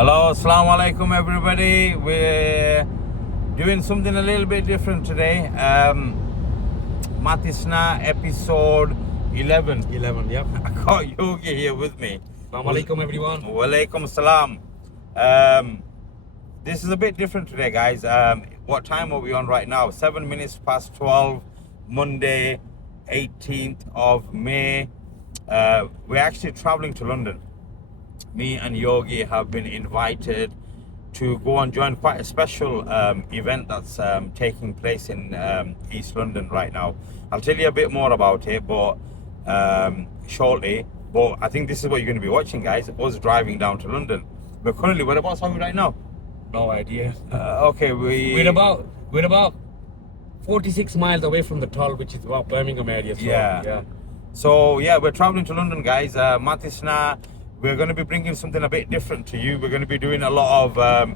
Hello, assalamu alaikum everybody. We're doing something a little bit different today. Mathis-Na episode 11. 11, yep. I got Yogi here with me. Assalamu alaikum, everyone. Walaikum salam. This is a bit different today, guys. What time are we on right now? 7 minutes past 12, Monday, 18th of May. We're actually traveling to London. Me and Yogi have been invited to go and join quite a special event that's taking place in East London right now. I'll tell you a bit more about it, but shortly. But I think this is what you're going to be watching, guys. Us driving down to London. We're currently, whereabouts are we right now? No idea. Okay, We're about 46 miles away from the toll, which is about Birmingham area. So, Yeah. So yeah, we're traveling to London, guys. Mathis-Na. We're going to be bringing something a bit different to you. We're going to be doing a lot of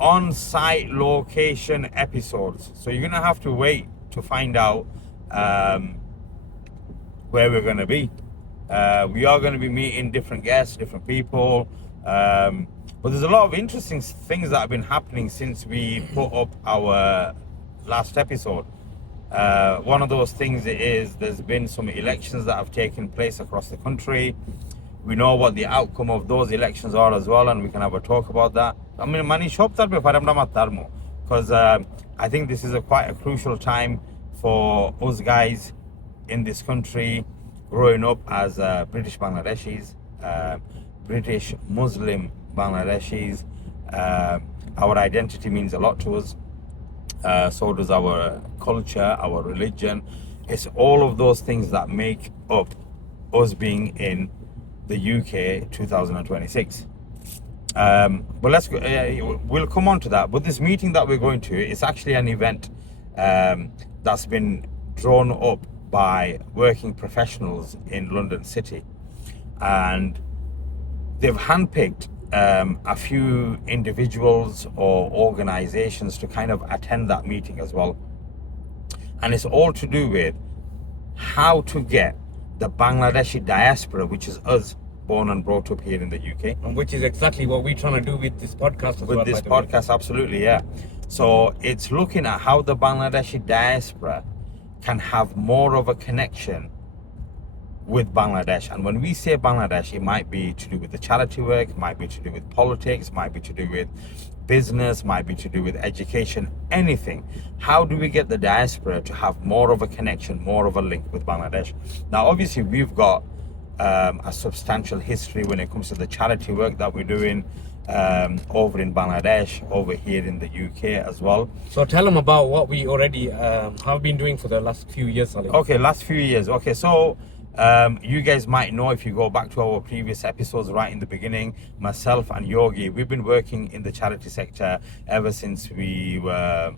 on-site location episodes. So you're going to have to wait to find out where we're going to be. We are going to be meeting different guests, different people. But there's a lot of interesting things that have been happening since we put up our last episode. One of those things is there's been some elections that have taken place across the country. We know what the outcome of those elections are as well, and we can have a talk about that. I mean, because I think this is quite a crucial time for us guys in this country, growing up as British Bangladeshis, British Muslim Bangladeshis. Our identity means a lot to us. So does our culture, our religion. It's all of those things that make up us being in the UK 2026. But let's go, we'll come on to that. But this meeting that we're going to, it's actually an event that's been drawn up by working professionals in London City, and they've handpicked a few individuals or organizations to kind of attend that meeting as well. And it's all to do with how to get the Bangladeshi diaspora, which is us, born and brought up here in the UK. And which is exactly what we're trying to do with this podcast as well. With this podcast, absolutely, yeah. So it's looking at how the Bangladeshi diaspora can have more of a connection with Bangladesh. And when we say Bangladesh, it might be to do with the charity work, might be to do with politics, might be to do with business, might be to do with education, anything. How do we get the diaspora to have more of a connection, more of a link with Bangladesh? Now, obviously, we've got a substantial history when it comes to the charity work that we're doing over in Bangladesh, over here in the UK as well. So tell them about what we already have been doing for the last few years, Salim. Okay, last few years. Okay, so you guys might know, if you go back to our previous episodes right in the beginning, myself and Yogi, we've been working in the charity sector ever since we were,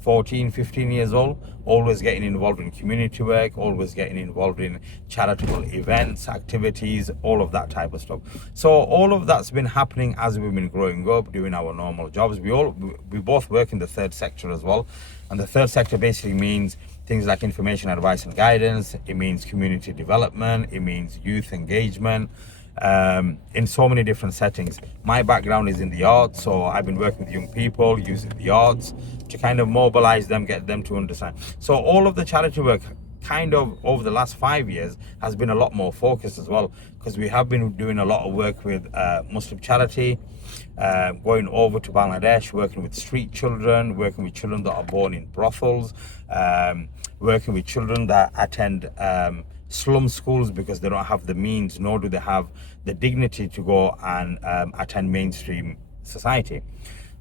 14, 15 years old, always getting involved in community work, always getting involved in charitable events, activities, all of that type of stuff. So all of that's been happening as we've been growing up, doing our normal jobs. We both work in the third sector as well. And the third sector basically means things like information, advice and guidance. It means community development. It means youth engagement. In so many different settings. My background is in the arts, so I've been working with young people using the arts to kind of mobilize them, get them to understand. So all of the charity work kind of over the last 5 years has been a lot more focused as well, because we have been doing a lot of work with Muslim charity, going over to Bangladesh, working with street children, working with children that are born in brothels, working with children that attend slum schools because they don't have the means, nor do they have the dignity to go and attend mainstream society.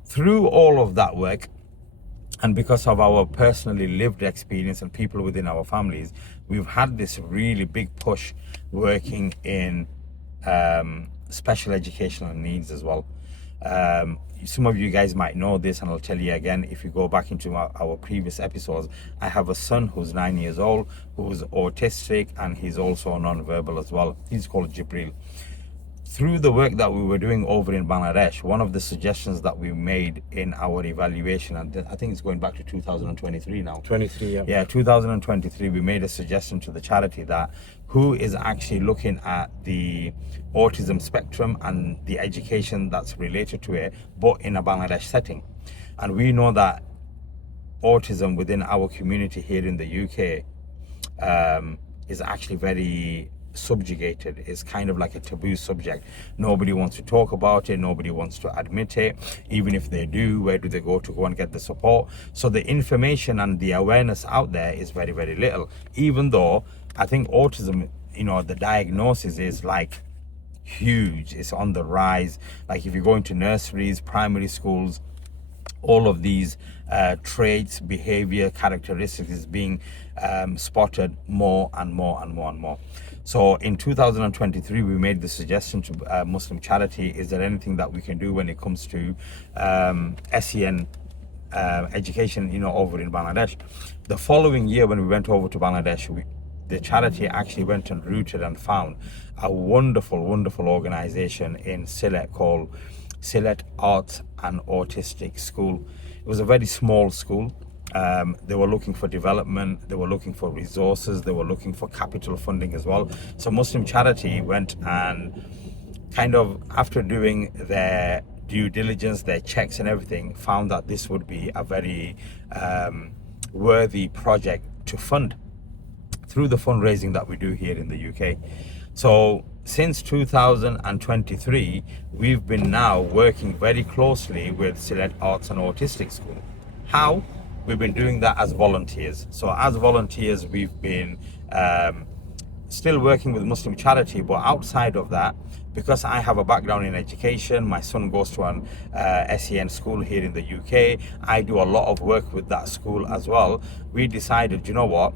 Through all of that work, and because of our personally lived experience and people within our families, we've had this really big push working in special educational needs as well. Some of you guys might know this, and I'll tell you again, if you go back into our previous episodes, I have a son who's 9 years old, who's autistic, and he's also non-verbal as well. He's called Jibril. through the work that we were doing over in Bangladesh, one of the suggestions that we made in our evaluation, and I think it's going back to 2023 now. 23, yeah. Yeah, 2023, we made a suggestion to the charity that who is actually looking at the autism spectrum and the education that's related to it, but in a Bangladesh setting. And we know that autism within our community here in the UK is actually very subjugated. It's kind of like a taboo subject. Nobody wants to talk about it. Nobody wants to admit it. Even if they do, where do they go to go and get the support? So the information and the awareness out there is very, very little. Even though I think autism, you know, the diagnosis is like huge. It's on the rise. Like if you go into nurseries, primary schools, all of these traits, behavior, characteristics is being spotted more and more and more and more. So in 2023, we made the suggestion to Muslim charity, is there anything that we can do when it comes to SEN education, you know, over in Bangladesh? The following year, when we went over to Bangladesh, the charity actually went and rooted and found a wonderful, wonderful organization in Sylhet called Sylhet Arts and Autistic School. It was a very small school. They were looking for development, they were looking for resources, they were looking for capital funding as well. So Muslim charity went and kind of, after doing their due diligence, their checks and everything, found that this would be a very worthy project to fund through the fundraising that we do here in the UK. So since 2023, we've been now working very closely with Sylhet Arts and Autistic School. How? We've been doing that as volunteers. So as volunteers, we've been still working with Muslim charity, but outside of that, because I have a background in education, my son goes to an SEN school here in the UK, I do a lot of work with that school as well. We decided, you know what,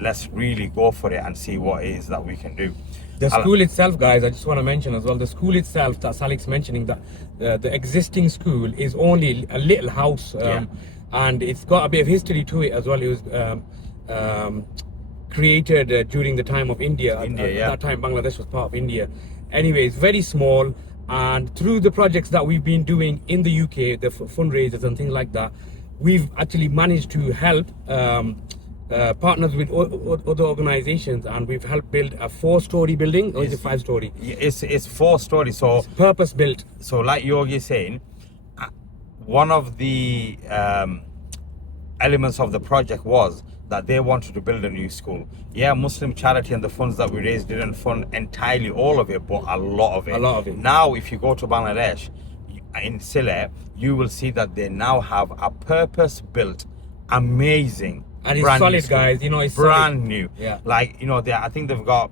let's really go for it and see what it is that we can do. The school itself, guys, I just want to mention as well, the school itself, that Salik's mentioning, that the existing school is only a little house, and it's got a bit of history to it as well. It was created during the time of India. At that time, Bangladesh was part of India. Anyway, it's very small, and through the projects that we've been doing in the UK, the fundraisers and things like that, we've actually managed to help partners with other organizations, and we've helped build a 4-story building, or is it 5-story? It's 4-story, so it's purpose built. So like Yogi is saying, one of the elements of the project was that they wanted to build a new school. Yeah, Muslim charity and the funds that we raised didn't fund entirely all of it, but a lot of it. A lot of it. Now, if you go to Bangladesh, in Sylhet, you will see that they now have a purpose-built, amazing, and it's solid, guys. You know, it's brand solid. new. Yeah. Like, you know, I think they've got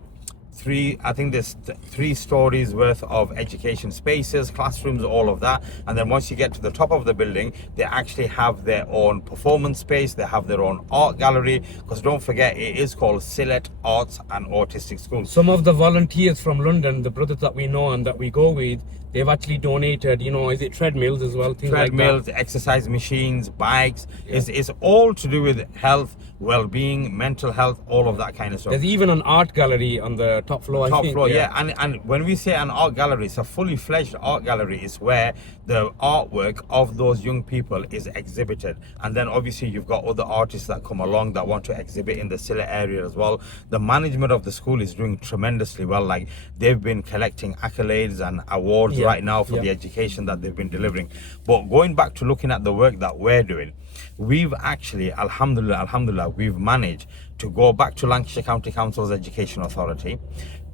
there's 3 stories worth of education spaces, classrooms, all of that. And then once you get to the top of the building, they actually have their own performance space. They have their own art gallery, because don't forget, it is called Sylhet Arts and Autistic School. Some of the volunteers from London, the brothers that we know and that we go with, they've actually donated, you know, is it treadmills as well? Treadmills, like exercise machines, bikes. Yeah. It's all to do with health, well-being, mental health, all of that kind of stuff. There's even an art gallery on the top floor, I think. Yeah. And when we say an art gallery, it's a fully fledged art gallery. It's where the artwork of those young people is exhibited. And then obviously you've got other artists that come along that want to exhibit in the Sylhet area as well. The management of the school is doing tremendously well. Like, they've been collecting accolades and awards right now for the education that they've been delivering. But going back to looking at the work that we're doing, we've actually, alhamdulillah, we've managed to go back to Lancashire County Council's Education Authority,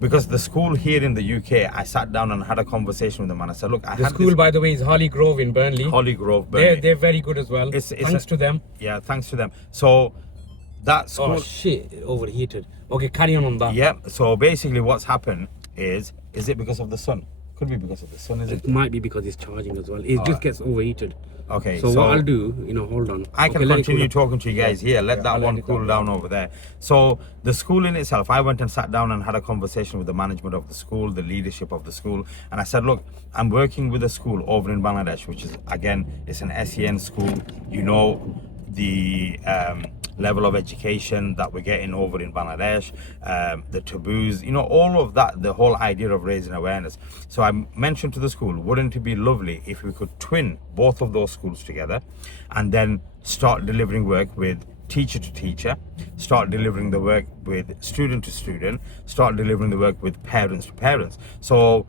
because the school here in the UK, I sat down and had a conversation with them, and I said, look, the school, by the way, is Holly Grove in Burnley. Holly Grove, Burnley. They're very good as well. Thanks to them. Yeah, thanks to them. So that school... Oh shit, it overheated. Okay, carry on that. Yeah, so basically what's happened is it because of the sun? Could be because of the sun, is it? It might be because it's charging as well. It just gets overheated. Okay, so what I'll do, you know, hold on. I can continue talking to you guys here. Let that one cool down over there. So the school in itself, I went and sat down and had a conversation with the management of the school, the leadership of the school. And I said, look, I'm working with a school over in Bangladesh, which is, again, it's an SEN school. You know, the level of education that we're getting over in Bangladesh, the taboos, all of that, the whole idea of raising awareness. So I mentioned to the school, wouldn't it be lovely if we could twin both of those schools together and then start delivering work with teacher to teacher, start delivering the work with student to student, start delivering the work with parents to parents. So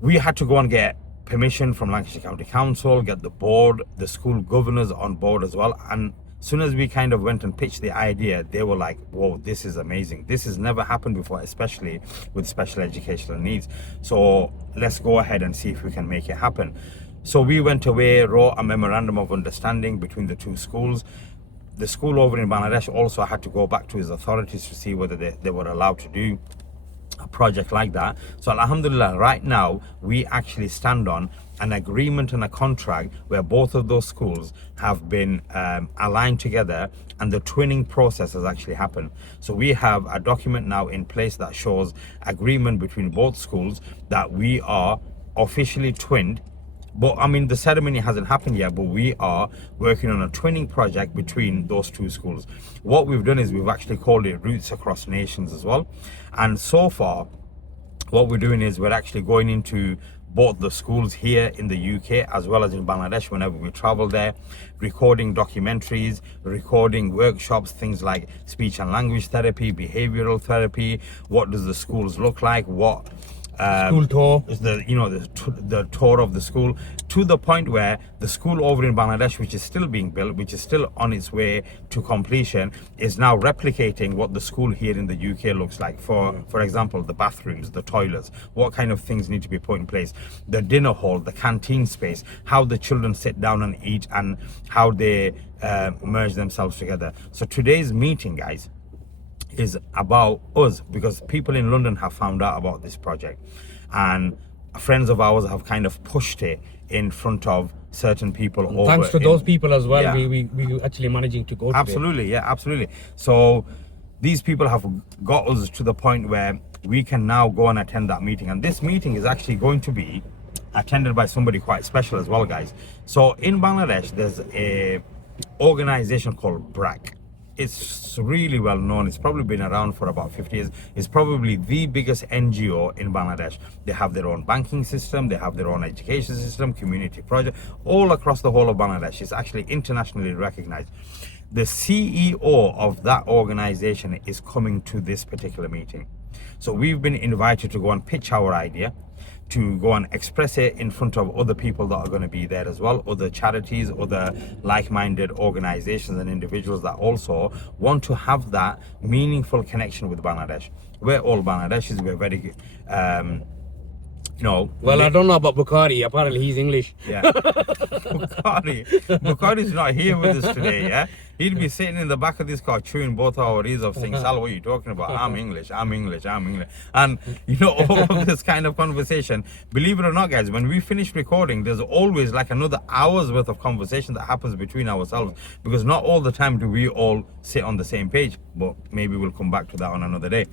we had to go and get permission from Lancashire County Council, get the board, the school governors on board as well. And as soon as we kind of went and pitched the idea, they were like, whoa, this is amazing. This has never happened before, especially with special educational needs. So let's go ahead and see if we can make it happen. So we went away, wrote a memorandum of understanding between the two schools. The school over in Bangladesh also had to go back to its authorities to see whether they were allowed to do a project like that. So alhamdulillah, right now we actually stand on an agreement and a contract where both of those schools have been aligned together, and the twinning process has actually happened. So we have a document now in place that shows agreement between both schools that we are officially twinned. But I mean, the ceremony hasn't happened yet, but we are working on a twinning project between those two schools. What we've done is we've actually called it Roots Across Nations as well. And so far, what we're doing is we're actually going into both the schools here in the UK as well as in Bangladesh whenever we travel there, recording documentaries, recording workshops, things like speech and language therapy, behavioral therapy. What does the schools look like? What school tour is the tour of the school, to the point where the school over in Bangladesh, which is still being built, which is still on its way to completion, is now replicating what the school here in the UK looks like. For example, the bathrooms, the toilets, what kind of things need to be put in place, the dinner hall, the canteen space, how the children sit down and eat, and how they merge themselves together. So today's meeting, guys, is about us, because people in London have found out about this project, and friends of ours have kind of pushed it in front of certain people. And thanks to those people as well, yeah. we actually managing to go absolutely today. Yeah, absolutely. So these people have got us to the point where we can now go and attend that meeting, and this meeting is actually going to be attended by somebody quite special as well, guys. So in Bangladesh, there's a organization called BRAC. It's really well known. It's probably been around for about 50 years. It's probably the biggest NGO in Bangladesh. They have their own banking system, they have their own education system, community project, all across the whole of Bangladesh. It's actually internationally recognized. The CEO of that organization is coming to this particular meeting. So we've been invited to go and pitch our idea, to go and express it in front of other people that are going to be there as well, other charities, other like-minded organizations and individuals that also want to have that meaningful connection with Bangladesh. We're all Bangladeshis, we're very well, I don't know about Bukhari. Apparently he's English. Yeah. Bukhari's not here with us today, yeah? He'd be sitting in the back of this car chewing both our ears off, saying, Sal, what are you talking about? I'm English. And, all of this kind of conversation, believe it or not, guys, when we finish recording, there's always like another hour's worth of conversation that happens between ourselves, because not all the time do we all sit on the same page, but maybe we'll come back to that on another day.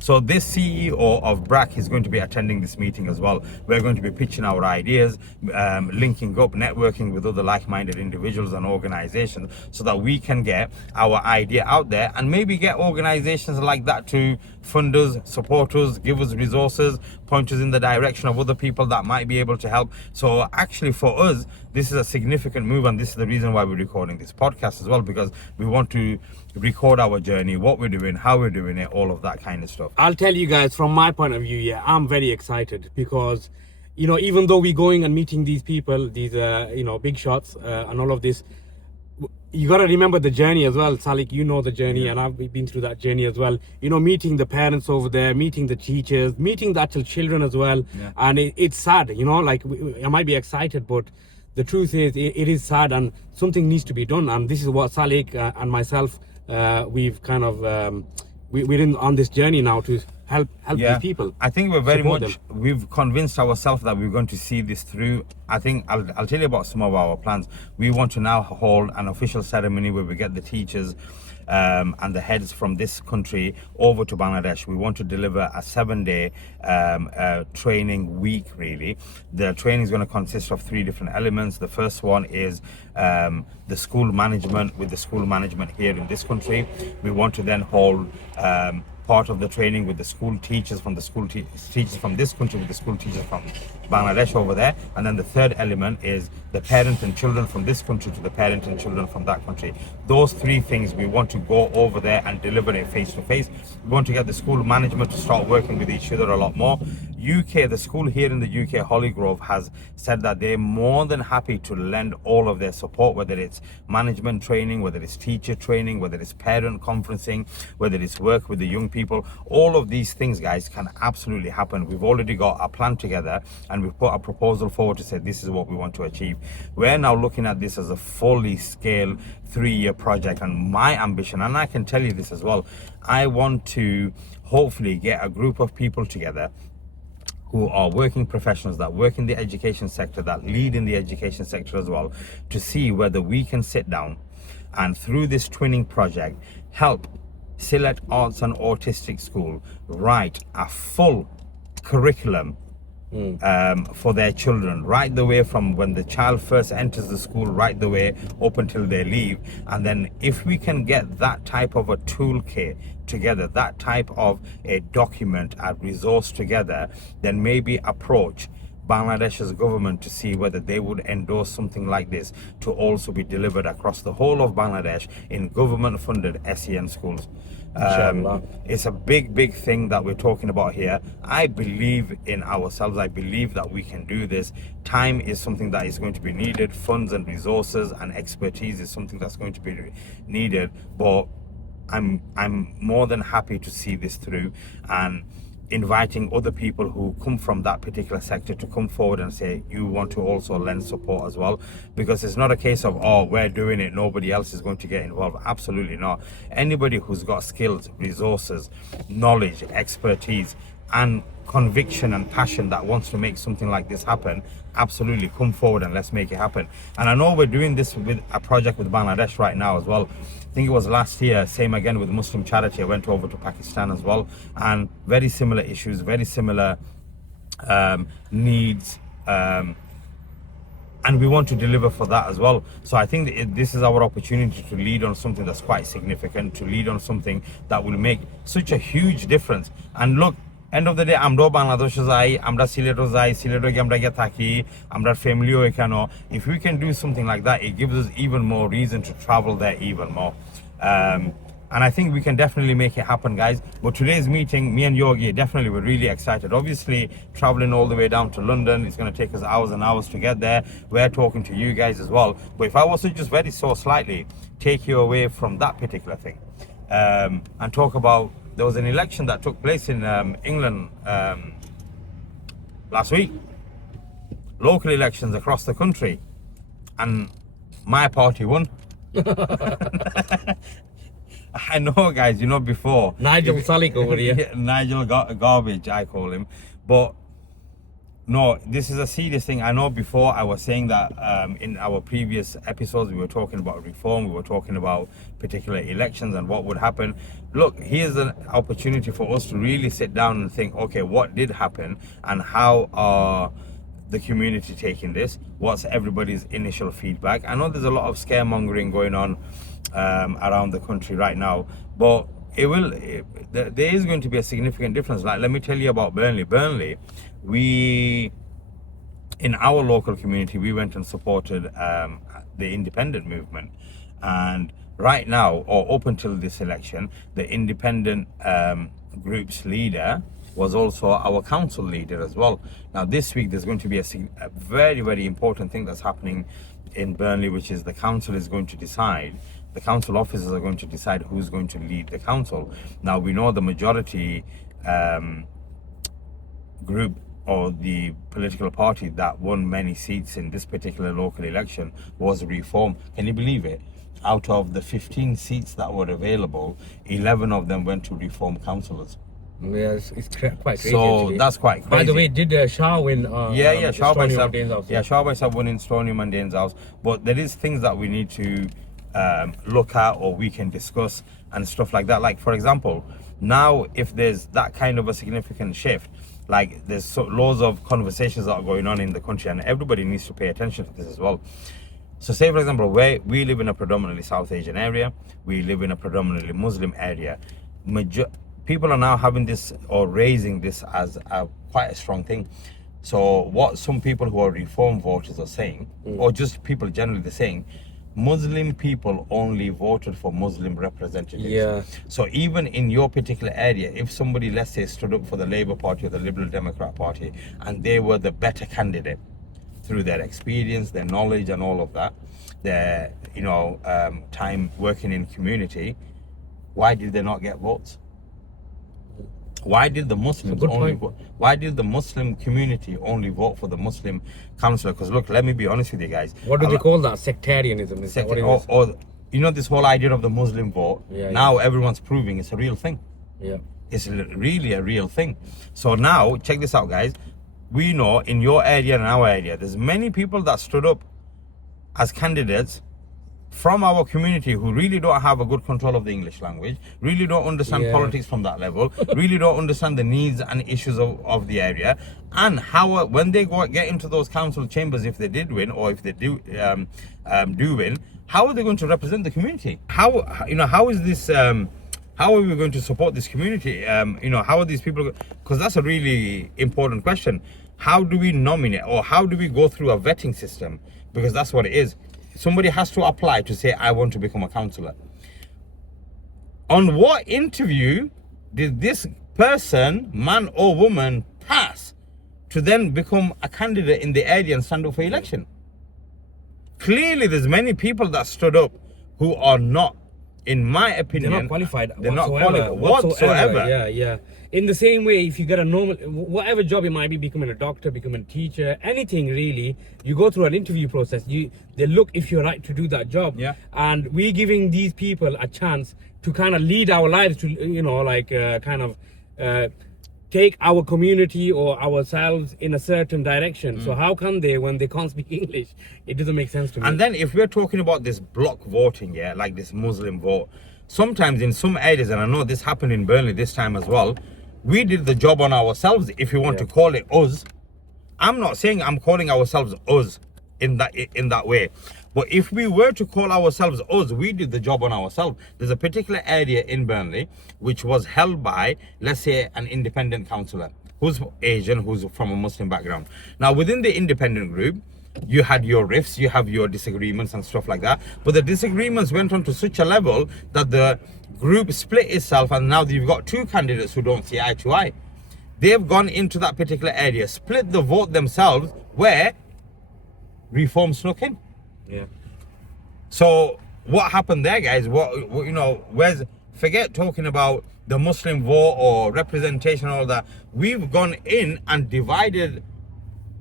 So this CEO of BRAC is going to be attending this meeting as well. We're going to be pitching our ideas, linking up, networking with other like-minded individuals and organizations, so that we can get our idea out there, and maybe get organizations like that to fund us, support us, give us resources, point us in the direction of other people that might be able to help. So actually for us, this is a significant move, and this is the reason why we're recording this podcast as well, because we want to record our journey, what we're doing, how we're doing it, all of that kind of stuff. I'll tell you guys, from my point of view, yeah, I'm very excited, because even though we're going and meeting these people, these big shots and all of this, you got to remember the journey as well. Salik, the journey, and I've been through that journey as well. Meeting the parents over there, meeting the teachers, meeting the actual children as well. Yeah. And it's sad, I might be excited, but the truth is it is sad, and something needs to be done. And this is what Salik and myself, we've kind of, we're on this journey now to help these people. I think we're very much, we've convinced ourselves that we're going to see this through. I think I'll tell you about some of our plans. We want to now hold an official ceremony where we get the teachers and the heads from this country over to Bangladesh. We want to deliver a 7-day training week, really. The training is going to consist of 3 different elements. The first one is the school management with the school management here in this country. We want to then hold part of the training with the school teachers from the teachers from this country with the school teachers from Bangladesh over there. And then the third element is the parent and children from this country to the parent and children from that country. Those 3 things we want to go over there and deliver it face to face. We want to get the school management to start working with each other a lot more. UK, the school here in the UK, Hollygrove, has said that they're more than happy to lend all of their support, whether it's management training, whether it's teacher training, whether it's parent conferencing, whether it's work with the young people. All of these things, guys, can absolutely happen. We've already got a plan together and we've put a proposal forward to say this is what we want to achieve. We're now looking at this as a fully scaled 3-year project, and my ambition, and I can tell you this as well, I want to hopefully get a group of people together who are working professionals that work in the education sector, that lead in the education sector as well, to see whether we can sit down and through this twinning project help Sylhet Arts and Autistic School write a full curriculum for their children, right the way from when the child first enters the school right the way up until they leave. And then if we can get that type of a toolkit together, that type of a document, a resource together, then maybe approach Bangladesh's government to see whether they would endorse something like this to also be delivered across the whole of Bangladesh in government funded SEN schools. It's a big thing that we're talking about here. I believe in ourselves. I believe that we can do this. Time is something that is going to be needed. Funds and resources and expertise is something that's going to be needed. But I'm more than happy to see this through, and inviting other people who come from that particular sector to come forward and say you want to also lend support as well, because it's not a case of, oh, we're doing it, nobody else is going to get involved. Absolutely not. Anybody who's got skills, resources, knowledge, expertise and conviction and passion that wants to make something like this happen, absolutely come forward and let's make it happen. And I know we're doing this with a project with Bangladesh right now as well. I think it was last year, same again with Muslim Charity. I went over to Pakistan as well, and very similar issues, very similar needs, and we want to deliver for that as well. So I think that this is our opportunity to lead on something that's quite significant, to lead on something that will make such a huge difference. And look, end of the day, আমরা বাংলাদেশে যাই, আমরা সিলেটও যাই, সিলেটে গিয়ে আমরা গিয়ে থাকি, আমরা ফ্যামিলিও এখানে. If we can do something like that, it gives us even more reason to travel there even more. And I think we can definitely make it happen, guys. But today's meeting, me and Yogi, definitely we're really excited. Obviously, traveling all the way down to London, it's going to take us hours and hours to get there. We're talking to you guys as well. But if I was to just very so slightly take you away from that particular thing, and talk about, there was an election that took place in England last week. Local elections across the country. And my party won. I know, guys, you know, before. Nigel Salik over here. Nigel Garbage, I call him. But no, this is a serious thing. I know before I was saying that in our previous episodes, we were talking about reform, we were talking about particular elections and what would happen. Look, here's an opportunity for us to really sit down and think, okay, what did happen and how are the community taking this? What's everybody's initial feedback? I know there's a lot of scaremongering going on around the country right now, but there is going to be a significant difference. Like, let me tell you about Burnley. We, in our local community, we went and supported the independent movement. And right now, or up until this election, the independent group's leader was also our council leader as well. Now, this week, there's going to be a very, very important thing that's happening in Burnley, which is the council is going to decide, the council officers are going to decide who's going to lead the council. Now, we know the majority group or the political party that won many seats in this particular local election was Reform. Can you believe it? Out of the 15 seats that were available, 11 of them went to Reform councillors. Yes, it's quite crazy. So actually. that's quite crazy. By the way, did Shah win? Shah by Sab won in Stonium and Dane's house. But there is things that we need to look at, or we can discuss and stuff like that. Like, for example, now if there's that kind of a significant shift, like there's loads of conversations that are going on in the country, and everybody needs to pay attention to this as well. So say, for example, we live in a predominantly South Asian area, we live in a predominantly Muslim area. People are now having this or raising this as quite a strong thing. So what some people who are reform voters are saying, or just people generally, they're saying, Muslim people only voted for Muslim representatives. Yeah. So even in your particular area, if somebody, let's say, stood up for the Labour Party or the Liberal Democrat Party, and they were the better candidate through their experience, their knowledge, and all of that, their time working in community, why did they not get votes? Why did the Muslims only vote? Why did the Muslim community only vote for the Muslim councillor? Because look, let me be honest with you guys. What do they call that? Sectarianism? Is that what it is? Or this whole idea of the Muslim vote. Now everyone's proving it's a real thing. Yeah. It's really a real thing. So now check this out, guys. We know in your area and our area, there's many people that stood up as candidates from our community who really don't have a good control of the English language, really don't understand politics from that level, really don't understand the needs and issues of the area, and how when they get into those council chambers, if they did win, or if they do win, how are they going to represent the community? How is this? How are we going to support this community? How are these people? Because that's a really important question. How do we nominate, or how do we go through a vetting system? Because that's what it is. Somebody has to apply to say, I want to become a councillor. On what interview did this person, man or woman, pass to then become a candidate in the area and stand up for election? Clearly, there's many people that stood up who are not, in my opinion, they're not qualified. They're not qualified whatsoever. Yeah. In the same way, if you get a normal, whatever job it might be, becoming a doctor, becoming a teacher, anything really, you go through an interview process. They look if you're right to do that job. Yeah. And we're giving these people a chance to kind of lead our lives to, take our community or ourselves in a certain direction. So how can they when they can't speak English? It doesn't make sense to me. And then if we're talking about this block voting, like this Muslim vote, sometimes in some areas, and I know this happened in Burnley this time as well, we did the job on ourselves, if you want to call it us. I'm not saying I'm calling ourselves us in that way. But if we were to call ourselves us, we did the job on ourselves. There's a particular area in Burnley which was held by, let's say, an independent councillor who's Asian, who's from a Muslim background. Now, within the independent group, you had your rifts, you have your disagreements and stuff like that. But the disagreements went on to such a level that the group split itself, and now you've got two candidates who don't see eye to eye. They've gone into that particular area, split the vote themselves, where reform snuck in. Yeah. So what happened there, guys? Forget talking about the Muslim vote or representation and all that. We've gone in and divided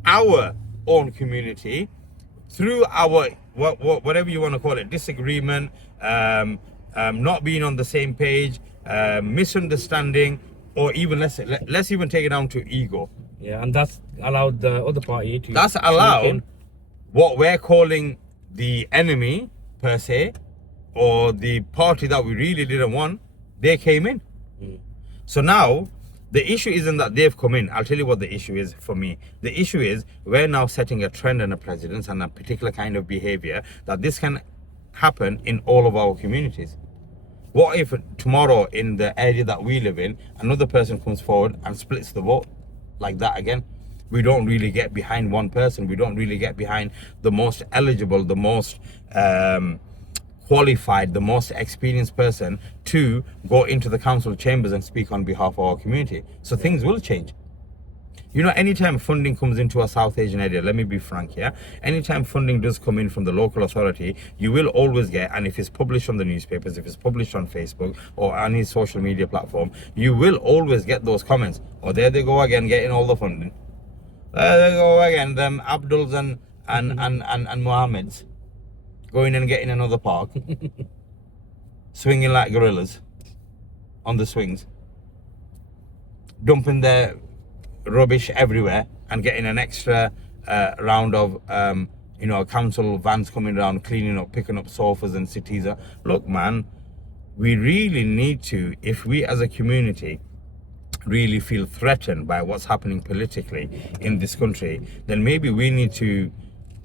our own community through our whatever you want to call it, disagreement, not being on the same page, misunderstanding, or even let's even take it down to ego. Yeah, and that's allowed the other party to. That's allowed what we're calling the enemy per se, or the party that we really didn't want. They came in. So now the issue isn't that they've come in. I'll tell you what the issue is for me. The issue is we're now setting a trend and a precedence and a particular kind of behavior that this can happen in all of our communities. What if tomorrow in the area that we live in, another person comes forward and splits the vote like that again? We don't really get behind one person. We don't really get behind the most eligible, the most qualified, the most experienced person to go into the council chambers and speak on behalf of our community. So things will change. Anytime funding comes into a South Asian area, let me be frank here, anytime funding does come in from the local authority, you will always get, and if it's published on the newspapers, if it's published on Facebook or any social media platform, you will always get those comments. Oh, there they go again, getting all the funding. There they go again, them Abduls and Mohammeds going and getting another park, swinging like gorillas on the swings, dumping their rubbish everywhere and getting an extra round of you know, council vans coming around, cleaning up, picking up sofas and cities. Look, man, we really need to, if we as a community really feel threatened by what's happening politically in this country, then maybe we need to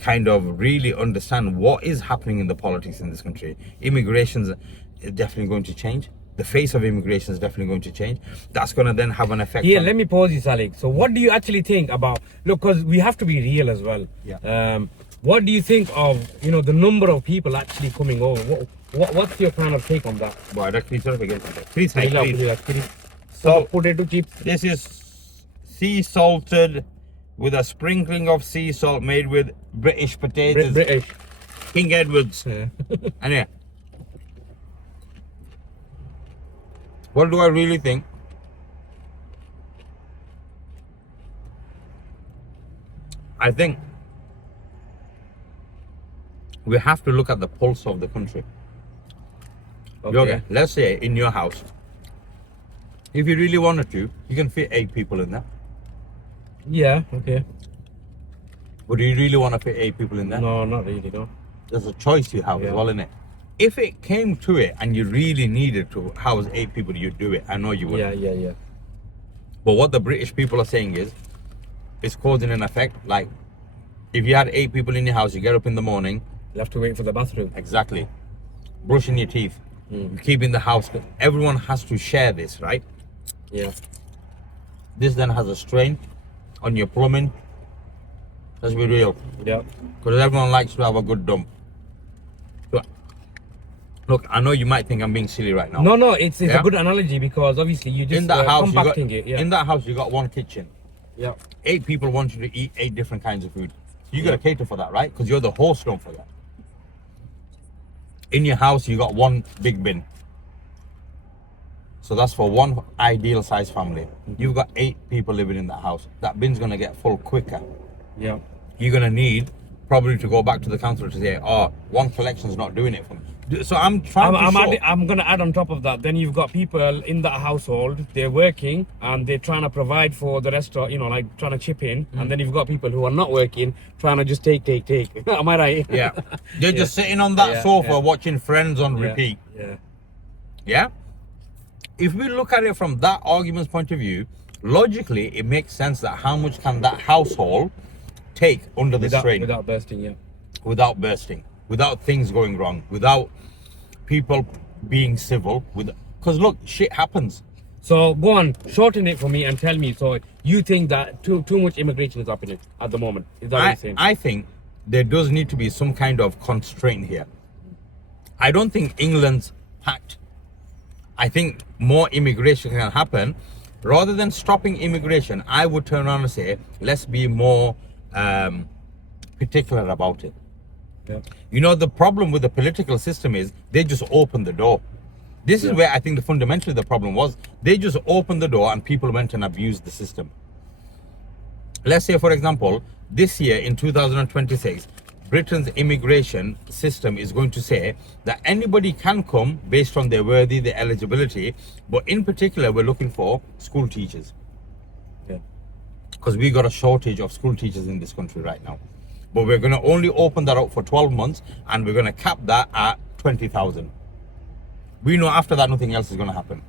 kind of really understand what is happening in the politics in this country. Immigration is definitely going to change. The face of immigration is definitely going to change. That's going to then have an effect. Let me pause you, Salik. So what do you actually think about, look, because we have to be real as well. Yeah. What do you think of, you know, the number of people actually coming over? What's your kind of take on that? Please. So potato chips. This is sea salted with a sprinkling of sea salt, made with British potatoes. British. King Edwards. Yeah. Anyway, what do I really think? I think we have to look at the pulse of the country. Okay. Let's say in your house, if you really wanted to, you can fit 8 people in there. Yeah, okay. But do you really want to fit 8 people in there? No, not really, no. There's a choice you have as well, innit? If it came to it and you really needed to house 8 people, you'd do it. I know you would. Yeah. But what the British people are saying is, it's causing an effect. Like, if you had 8 people in your house, you get up in the morning. You have to wait for the bathroom. Exactly. Brushing your teeth. Keeping the house. Everyone has to share this, right? Yeah. This then has a strain on your plumbing. Let's be real. Yeah. Because everyone likes to have a good dump. So, look, I know you might think I'm being silly right now. No, it's a good analogy, because obviously you just in that house, compacting it. Yeah. In that house, you got 1 kitchen. Yeah. 8 people want you to eat 8 different kinds of food. You got to cater for that, right? Because you're the host, don't forget. In your house, you got 1 big bin. So that's for 1 ideal size family. You've got 8 people living in that house. That bin's going to get full quicker. Yeah. You're going to need probably to go back to the council to say, oh, 1 collection's not doing it for me. So I'm trying I'm going to add on top of that. Then you've got people in that household, they're working and they're trying to provide for the rest of, you know, like trying to chip in. And then you've got people who are not working, trying to just take. Am I right? Yeah. They're just sitting on that sofa watching Friends on repeat. Yeah? If we look at it from that argument's point of view, logically, it makes sense that how much can that household take under the strain? Without bursting, Without bursting. Without things going wrong. Without people being civil. Because look, shit happens. So go on, shorten it for me and tell me. So you think that too much immigration is happening at the moment? Is that what you're saying? I think there does need to be some kind of constraint here. I don't think England's packed. I think more immigration can happen. Rather than stopping immigration, I would turn around and say, let's be more particular about it. Yeah. You know, the problem with the political system is they just open the door. This is where I think fundamentally the problem was. They just opened the door and people went and abused the system. Let's say, for example, this year in 2026, Britain's immigration system is going to say that anybody can come based on their worthy, their eligibility, but in particular, we're looking for school teachers. Yeah. Because we got a shortage of school teachers in this country right now. But we're going to only open that up for 12 months and we're going to cap that at 20,000. We know after that, nothing else is going to happen.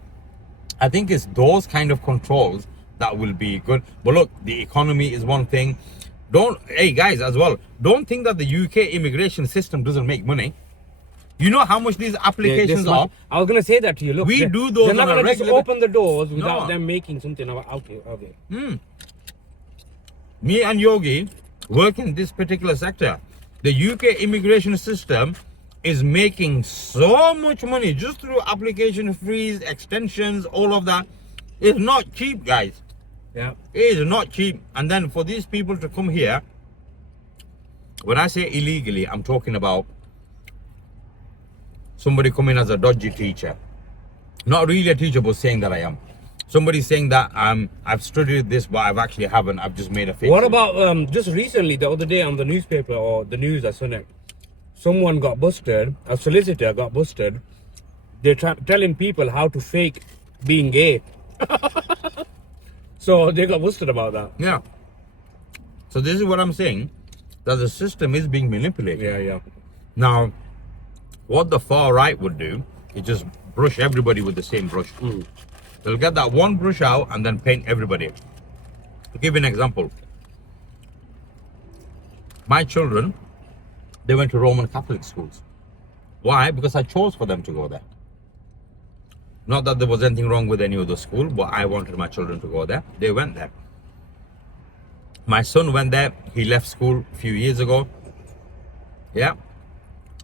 I think it's those kind of controls that will be good. But look, the economy is one thing. Hey guys, as well, don't think that the UK immigration system doesn't make money. You know how much these applications are? I was going to say that to you. Look, we do those they're not on a going to just regular. open the doors without them making something out there. Me and Yogi work in this particular sector. The UK immigration system is making so much money just through application fees, extensions, all of that. It's not cheap, guys. Yeah. It is not cheap. And then for these people to come here, when I say illegally, I'm talking about somebody coming as a dodgy teacher. Not really a teacher, but saying that I am. Somebody saying that I've studied this, but I haven't. I've just made a fake. What about just recently, the other day on the newspaper or the news, I saw it. Someone got busted. A solicitor got busted. They're telling people how to fake being gay. So they got busted about that. Yeah. So this is what I'm saying. that the system is being manipulated. Yeah. Now, what the far right would do is just brush everybody with the same brush. They'll get that one brush out and then paint everybody. To give you an example, my children, they went to Roman Catholic schools. Why? Because I chose for them to go there. Not that there was anything wrong with any other school, but I wanted my children to go there. They went there. My son went there. He left school a few years ago. Yeah.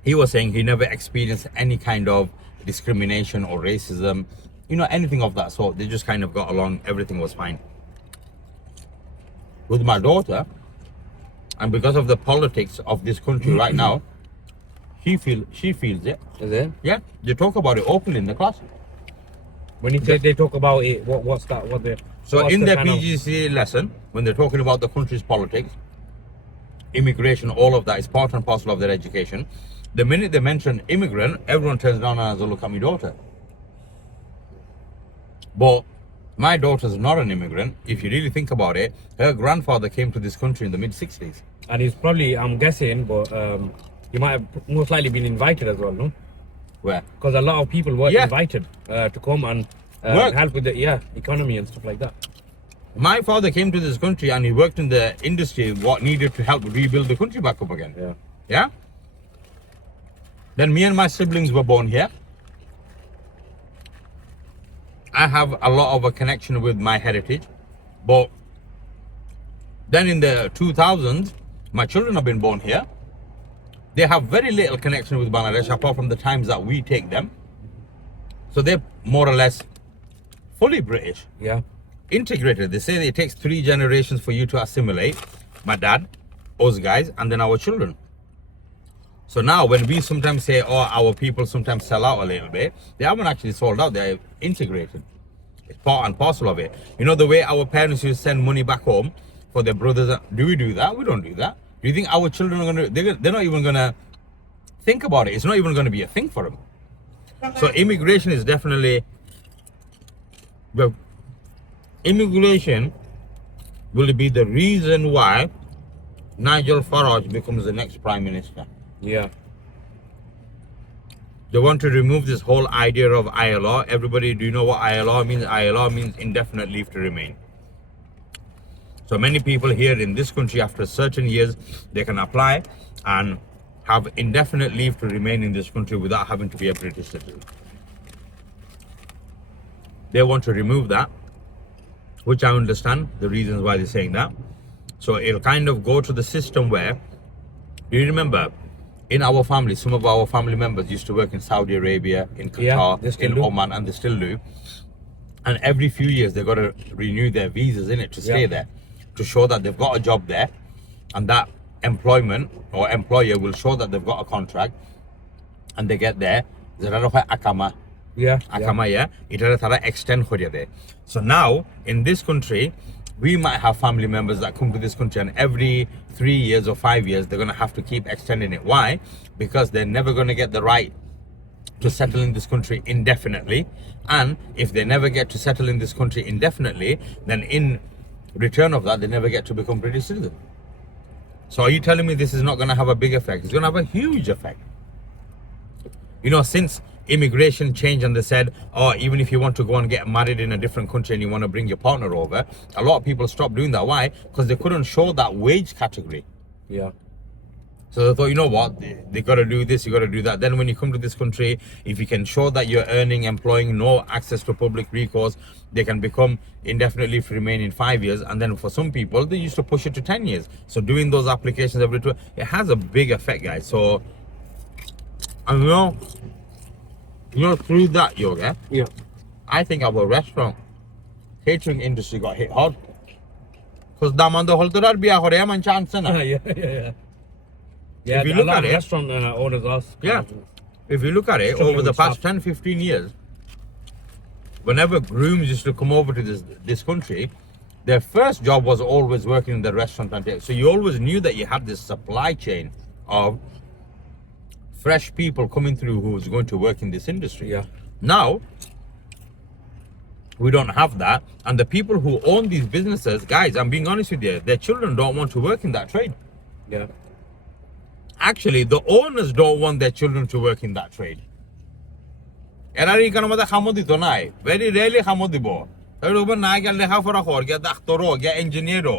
He was saying he never experienced any kind of discrimination or racism, anything of that sort. They just kind of got along. Everything was fine. With my daughter, and because of the politics of this country right now, she feels it. Is it? Yeah. They talk about it openly in the class. When you say they talk about it, what's that? So in their PGCE lesson, when they're talking about the country's politics, immigration, all of that is part and parcel of their education. The minute they mention immigrant, everyone turns around and has a look at my daughter. But my daughter's not an immigrant. If you really think about it, her grandfather came to this country in the mid-60s. And he's probably, I'm guessing, but he might have most likely been invited as well, no? Where? Because a lot of people were invited to come and help with the economy and stuff like that. My father came to this country and he worked in the industry what needed to help rebuild the country back up again. Yeah? Then me and my siblings were born here. I have a lot of a connection with my heritage. But then in the 2000s, my children have been born here. They have very little connection with Bangladesh apart from the times that we take them. So they're more or less fully British. Yeah. Integrated. They say it takes 3 generations for you to assimilate. My dad, us guys, and then our children. So now when we sometimes say, our people sometimes sell out a little bit, they haven't actually sold out. They're integrated. It's part and parcel of it. The way our parents used to send money back home for their brothers. Do we do that? We don't do that. Do you think our children are going to, they're not even going to think about it. It's not even going to be a thing for them. So immigration is definitely, immigration will be the reason why Nigel Farage becomes the next prime minister. Yeah. They want to remove this whole idea of ILR. Everybody, do you know what ILR means? ILR means indefinite leave to remain. So many people here in this country, after certain years, they can apply and have indefinite leave to remain in this country without having to be a British citizen. They want to remove that, which I understand the reasons why they're saying that. So it'll kind of go to the system where, do you remember, in our family, some of our family members used to work in Saudi Arabia, in Qatar, in Oman, and they still do. And every few years, they've got to renew their visas in it to stay there, to show that they've got a job there, and that employment or employer will show that they've got a contract, and they get there. Akama, extend. So now in this country, we might have family members that come to this country, and every 3 years or 5 years, they're going to have to keep extending it. Why? Because they're never going to get the right to settle in this country indefinitely. And if they never get to settle in this country indefinitely, then in return of that, they never get to become British citizens. So are you telling me this is not going to have a big effect? It's going to have a huge effect. Since immigration changed and they said, even if you want to go and get married in a different country and you want to bring your partner over, a lot of people stopped doing that. Why? Because they couldn't show that wage category. Yeah. So they thought, you know what, they got to do this, you got to do that. Then when you come to this country, if you can show that you're earning, employing, no access to public recourse, they can become indefinite leave to remain in 5 years. And then for some people, they used to push it to 10 years. So doing those applications every 2, it has a big effect, guys. So, and through that, Yoga, I think our restaurant catering industry got hit hard. Because Damando Holterar be a Horeman chance. Yeah, if you look at it, restaurant owners us. If you look at it, over the past 10-15 years, whenever grooms used to come over to this country, their first job was always working in the restaurant. So you always knew that you had this supply chain of fresh people coming through who was going to work in this industry. Yeah. Now, we don't have that. And the people who own these businesses, guys, I'm being honest with you, their children don't want to work in that trade. Yeah. actually the owners don't want their children to work in that trade. Error এখানে মধ্যে খামো দিত নাই, very rarely খামো দিব। তাহলে ওবার না গিয়ে লেখাপড়া কর, গিয়া ডাক্তারও, গিয়া ইঞ্জিনিয়ারও,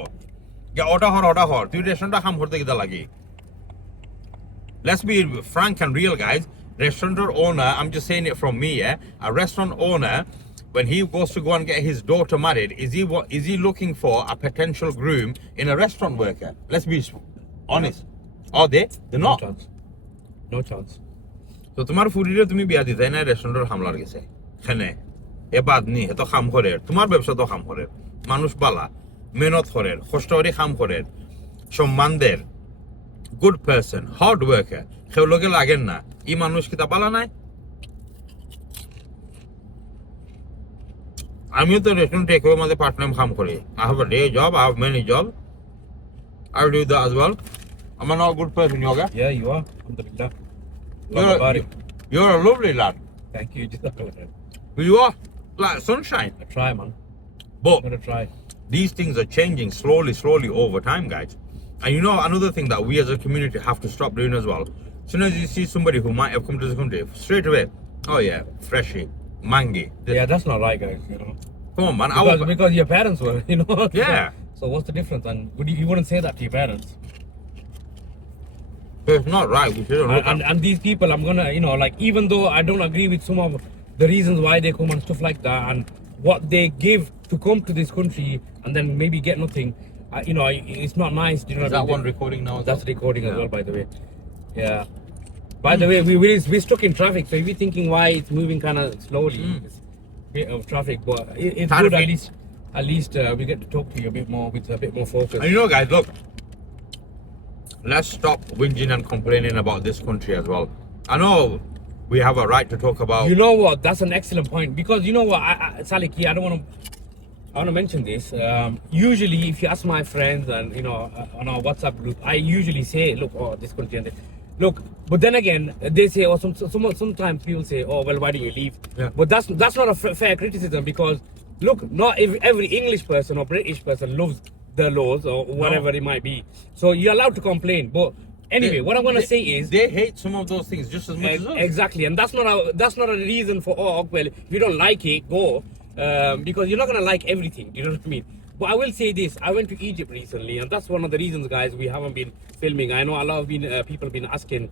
গিয়া ওটা হর, তুই রেস্টুরেন্টটা খাম করতে গিয়ে লাগে। Let's be frank and real, guys. Restaurant owner, I'm just saying it from me, a restaurant owner, when he goes to go and get his daughter married, is he looking for a potential groom in a restaurant worker? Let's be honest. Are they? They're not. No chance. তো তোমার ফুরিরে তুমি বিয়া দিতে না রেস্টুরেন্টের হামলার গেছে খেনে এ বাদ নি এত খাম করে তোমার ব্যবসা তো খাম করে মানুষ বালা মেহনত করে কষ্ট করে খাম করে সম্মানদের গুড পারসন হার্ড ওয়ার্কার কেউ লোকে লাগেন না ই মানুষ কি তা বালা নাই আমিও তো রেস্টুরেন্টে কেউ আমাদের পার্ট টাইম খাম করি I have a day job, I have many jobs. I do that as well. I'm not a good person, Yoga. Yeah, you are. Alhamdulillah. You're a lovely lad. Thank you. You are like sunshine. I try, man. But I'm gonna try. these things are changing slowly over time, guys. And you know another thing that we as a community have to stop doing as well. As soon as you see somebody who might have come to the country, straight away, oh yeah, freshie, mangi. Yeah, that's not right, guys. You know. Come on, man. Because your parents were, you know. Yeah. So what's the difference? And you wouldn't say that to your parents. It's not right. We shouldn't. And these people, I'm gonna, you know, like even though I don't agree with some of the reasons why they come and stuff like that, and what they give to come to this country and then maybe get nothing, you know, it's not nice. You know, Is that one recording now? That's recording as well, by the way. Yeah. By the way, we're stuck in traffic, so if you're thinking why it's moving kind of slowly, it's a bit of traffic, but it's good at least we get to talk to you a bit more with a bit more focus. And you know, guys, look. Let's stop whinging and complaining about this country as well. I know we have a right to talk about. You know what? That's an excellent point because you know what, Saliki, I want to mention this. Usually, if you ask my friends and you know on our WhatsApp group, I usually say, "Look, oh, this country and this." Look, but then again, they say, or sometimes people say, "Oh, well, why do you leave?" Yeah. But that's not a fair criticism because look, not every English person or British person loves the laws or whatever it might be. So you're allowed to complain. But anyway, what I'm gonna say is they hate some of those things just as much as us. Exactly, and that's not a reason for well, if you don't like it, go because you're not gonna like everything. You know what I mean? But I will say this: I went to Egypt recently, and that's one of the reasons, guys, we haven't been filming. I know a lot of people have been asking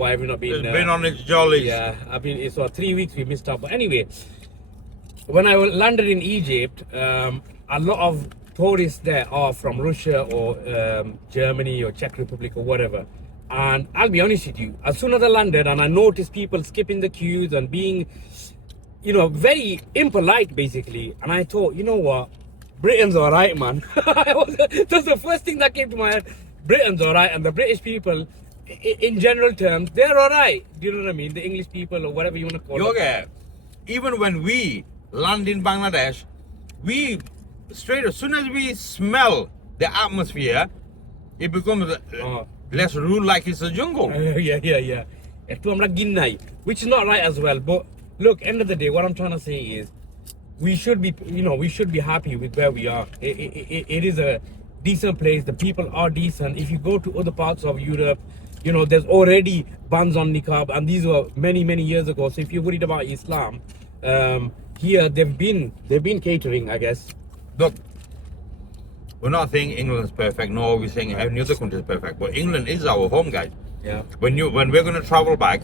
why have we not been. It's been on its jollies. Yeah, I've been. So 3 weeks we missed out. But anyway, when I landed in Egypt, a lot of tourists there are from Russia or Germany or Czech Republic or whatever. And I'll be honest with you, as soon as I landed and I noticed people skipping the queues and being, you know, very impolite basically. And I thought, you know what, Britain's alright, man. That's the first thing that came to my head. Britain's alright, and the British people, in general terms, they're alright. Do you know what I mean? The English people or whatever you want to call them. Even when we land in Bangladesh, as soon as we smell the atmosphere, it becomes less rude, like it's a jungle. Yeah. Which is not right as well. But look, end of the day, what I'm trying to say is, we should be happy with where we are. It is a decent place. The people are decent. If you go to other parts of Europe, you know, there's already bans on niqab, and these were many years ago. So if you're worried about Islam, here they've been catering, I guess. Look, we're not saying England's perfect. No, we're saying any other country is perfect. But England is our home, guys. Yeah. When we're going to travel back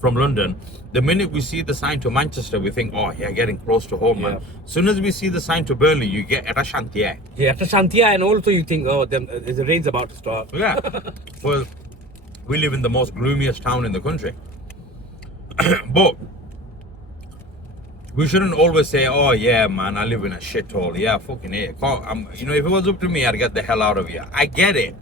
from London, the minute we see the sign to Manchester, we think, oh, yeah, getting close to home, man. As soon as we see the sign to Burnley, you get Ata Shantia. Yeah, Ata Shantia, and also you think, oh, the rain's about to start. Yeah. Well, we live in the most gloomiest town in the country. But we shouldn't always say, oh yeah, man, I live in a shithole. Yeah, fucking it. You know, if it was up to me, I'd get the hell out of here. I get it.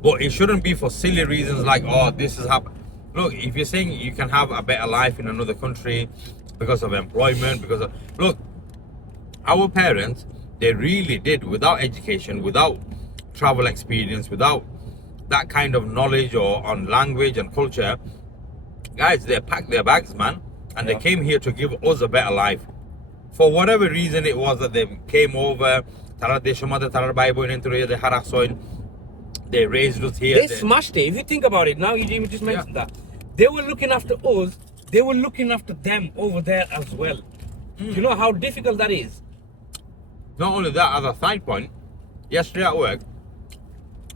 But it shouldn't be for silly reasons like, oh, this is happening. Look, if you're saying you can have a better life in another country because of employment, look, our parents, they really did, without education, without travel experience, without that kind of knowledge or on language and culture, guys, they packed their bags, man. And they came here to give us a better life. For whatever reason it was that they came over, They raised us here. They smashed it. If you think about it, now you just mentioned that. They were looking after us. They were looking after them over there as well. Do you know how difficult that is? Not only that, as a side point, yesterday at work,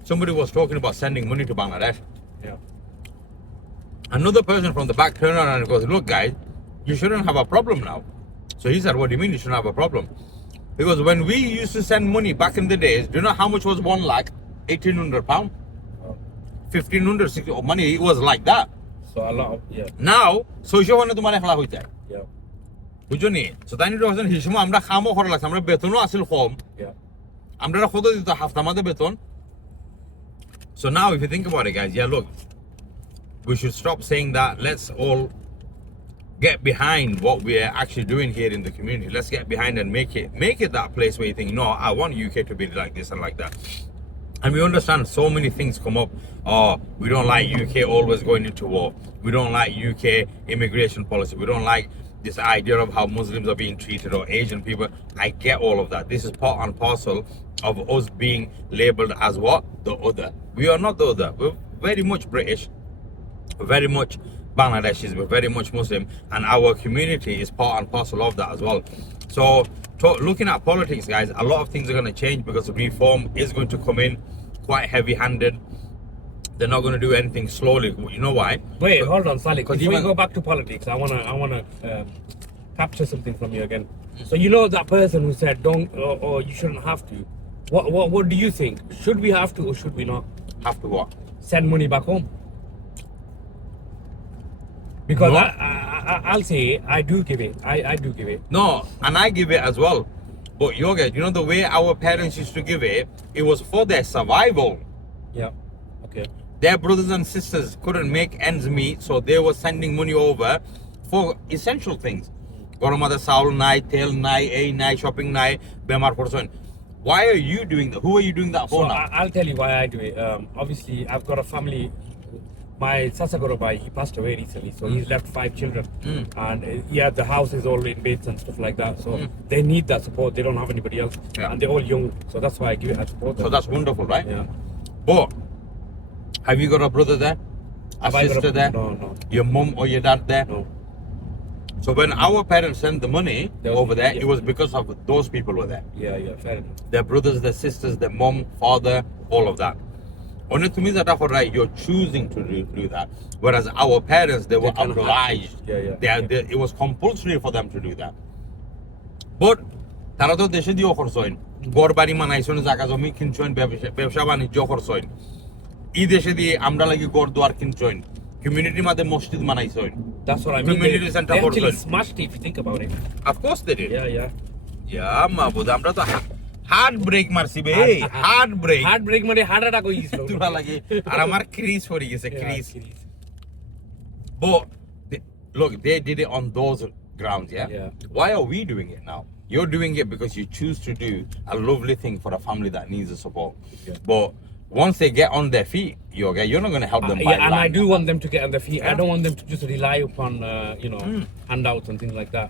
somebody was talking about sending money to Bangladesh. Yeah. Another person from the back turned around and goes, look guys, you shouldn't have a problem now. So he said, what do you mean you shouldn't have a problem? Because when we used to send money back in the days, do you know how much was 1 lakh? £1,800. 1,500 60 money, it was like that. So a lot of, Now, so you want to do money for that. Yeah. বুঝছো নি so তাই নিয়ে বলছেন হিসেবে আমরা খামও করা লাগছে আমরা বেতনও আসল কম আমরা কত দিত হাফতা আমাদের বেতন so now if you think about it guys look we should stop saying that let's all get behind what we are actually doing here in the community. Let's get behind and make it that place where you think, no, I want UK to be like this and like that. And we understand so many things come up. Oh, we don't like UK always going into war. We don't like UK immigration policy. We don't like this idea of how Muslims are being treated or Asian people. I get all of that. This is part and parcel of us being labeled as what? The other. We are not the other. We're very much British, very much Bangladeshis, we're very much Muslim, and our community is part and parcel of that as well. So looking at politics, guys, a lot of things are going to change because reform is going to come in quite heavy-handed. They're not going to do anything slowly. You know why? Wait, hold on, Salih. Before we go back to politics, I wanna capture something from you again. So you know that person who said don't or you shouldn't have to. What do you think? Should we have to or should we not? Have to what? Send money back home. Because No. I'll say I do give it. I do give it. No, and I give it as well. But Yoga, you know the way our parents used to give it, it was for their survival. Yeah. Okay. Their brothers and sisters couldn't make ends meet, so they were sending money over for essential things. Goromada Saul night, tail night, a night, shopping night, Bemar person. Why are you doing that? Who are you doing that for So now? I'll tell you why I do it. Obviously, I've got a family. My Sasagorobai, he passed away recently, so he's left 5 children. And the house is all in beds and stuff like that. So they need that support. They don't have anybody else. Yeah. And they're all young. So that's why I give it that support. So that's wonderful, right? Yeah. But have you got a brother there? A Have I got sister there? No. Your mum or your dad there? No. So when our parents sent the money over there, yeah. it was because of those people were there. Yeah, fair enough. Their brothers, their sisters, their mum, father, all of that. Only to me that right, you're choosing to do that. Whereas our parents, they were kind of obliged. It was compulsory for them to do that. But তারা তো দেশে দিয়েও খরচ হয় ঘর বাড়ি মানাইছেন জায়গা জমি কিনছেন ব্যবসা বাণিজ্য খরচ হয় এই দেশে দিয়ে আমরা লাগি ঘর দুয়ার কিনছেন community মাঝে মসজিদ মানাইছেন That's what I mean. Community center they actually for smashed it if you think about it. of course they did Yeah. মাহবুদ আমরা তো হার্ট ব্রেক মারছি বে হার্ট ব্রেক Heartbreak মানে heart attack হয়ে গেছিল। তোরা লাগে আর আমার ক্রিজ পড়ে গেছে Yeah, crease Chris. but look they did it on those grounds yeah why are we doing it now? You're doing it because you choose to do a lovely thing for a family that needs the support. But once they get on their feet, you're not going to help them. And I do want them to get on their feet. I don't want them to just rely upon, handouts and things like that.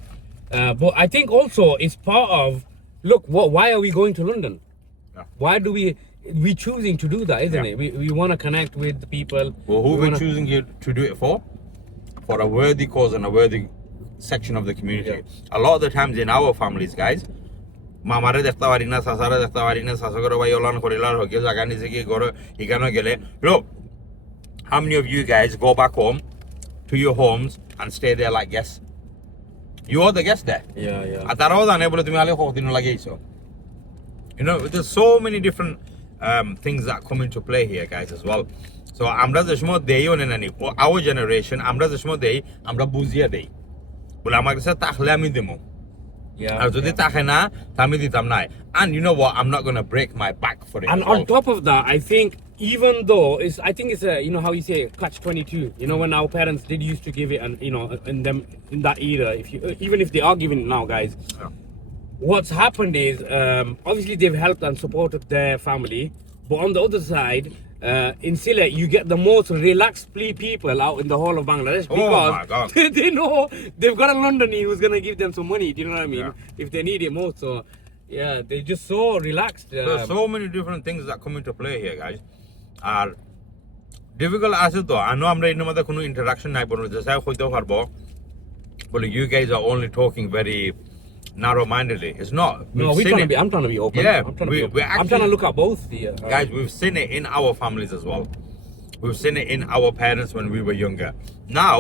But I think also it's part of, look, why are we going to London? Yeah. Why do we choosing to do that, isn't it? We want to connect with the people. Well, who we're choosing you to do it for? For a worthy cause and a worthy section of the community. A lot of the times in our families, guys, মামারে দেখতে পারি না চাচারে দেখতে পারি না চাচাগর ভাই ওলান করিলার হকে জায়গা নিচে গিয়ে ঘর এখানে গেলে look how many of you guys go back home to your homes and stay there like guests? You are the guest there. Yeah. আর তারাও জানে বলে তুমি আলে কতদিন লাগিয়েছো. You know, there's so many different things that come into play here, guys, as well. So আমরা যে সময় দেই অনেনানি our generation আমরা যে সময় দেই আমরা বুঝিয়ে দেই বলে আমার কাছে তাহলে আমি দেবো আর যদি তাকে না আমি দিতাম না and you know what I'm not going to break my back for it And on top of that, I think even though I think it's a, you know how you say catch 22, you know, when our parents did used to give it, and you know, in that era, even if they are giving it now, guys, what's happened is obviously they've helped and supported their family, but on the other side, in Sylhet, you get the most relaxed people out in the whole of Bangladesh because my God. they know they've got a Londoner who's gonna give them some money. Do you know what I mean? If they need it most, so they're just so relaxed. There's so many different things that come into play here, guys. আর difficult আছে তো আনো আমরা এর মধ্যে কোনো interaction নাই বলবো যে স্যার হইতেও পারবো বলে you guys are only talking very narrow-mindedly. It's not. No, I'm trying to be open. Yeah, I'm trying to be open. we I'm trying to actually- look at both the Guys, we've seen it in our families as well. We've seen it in our parents when we were younger. Now,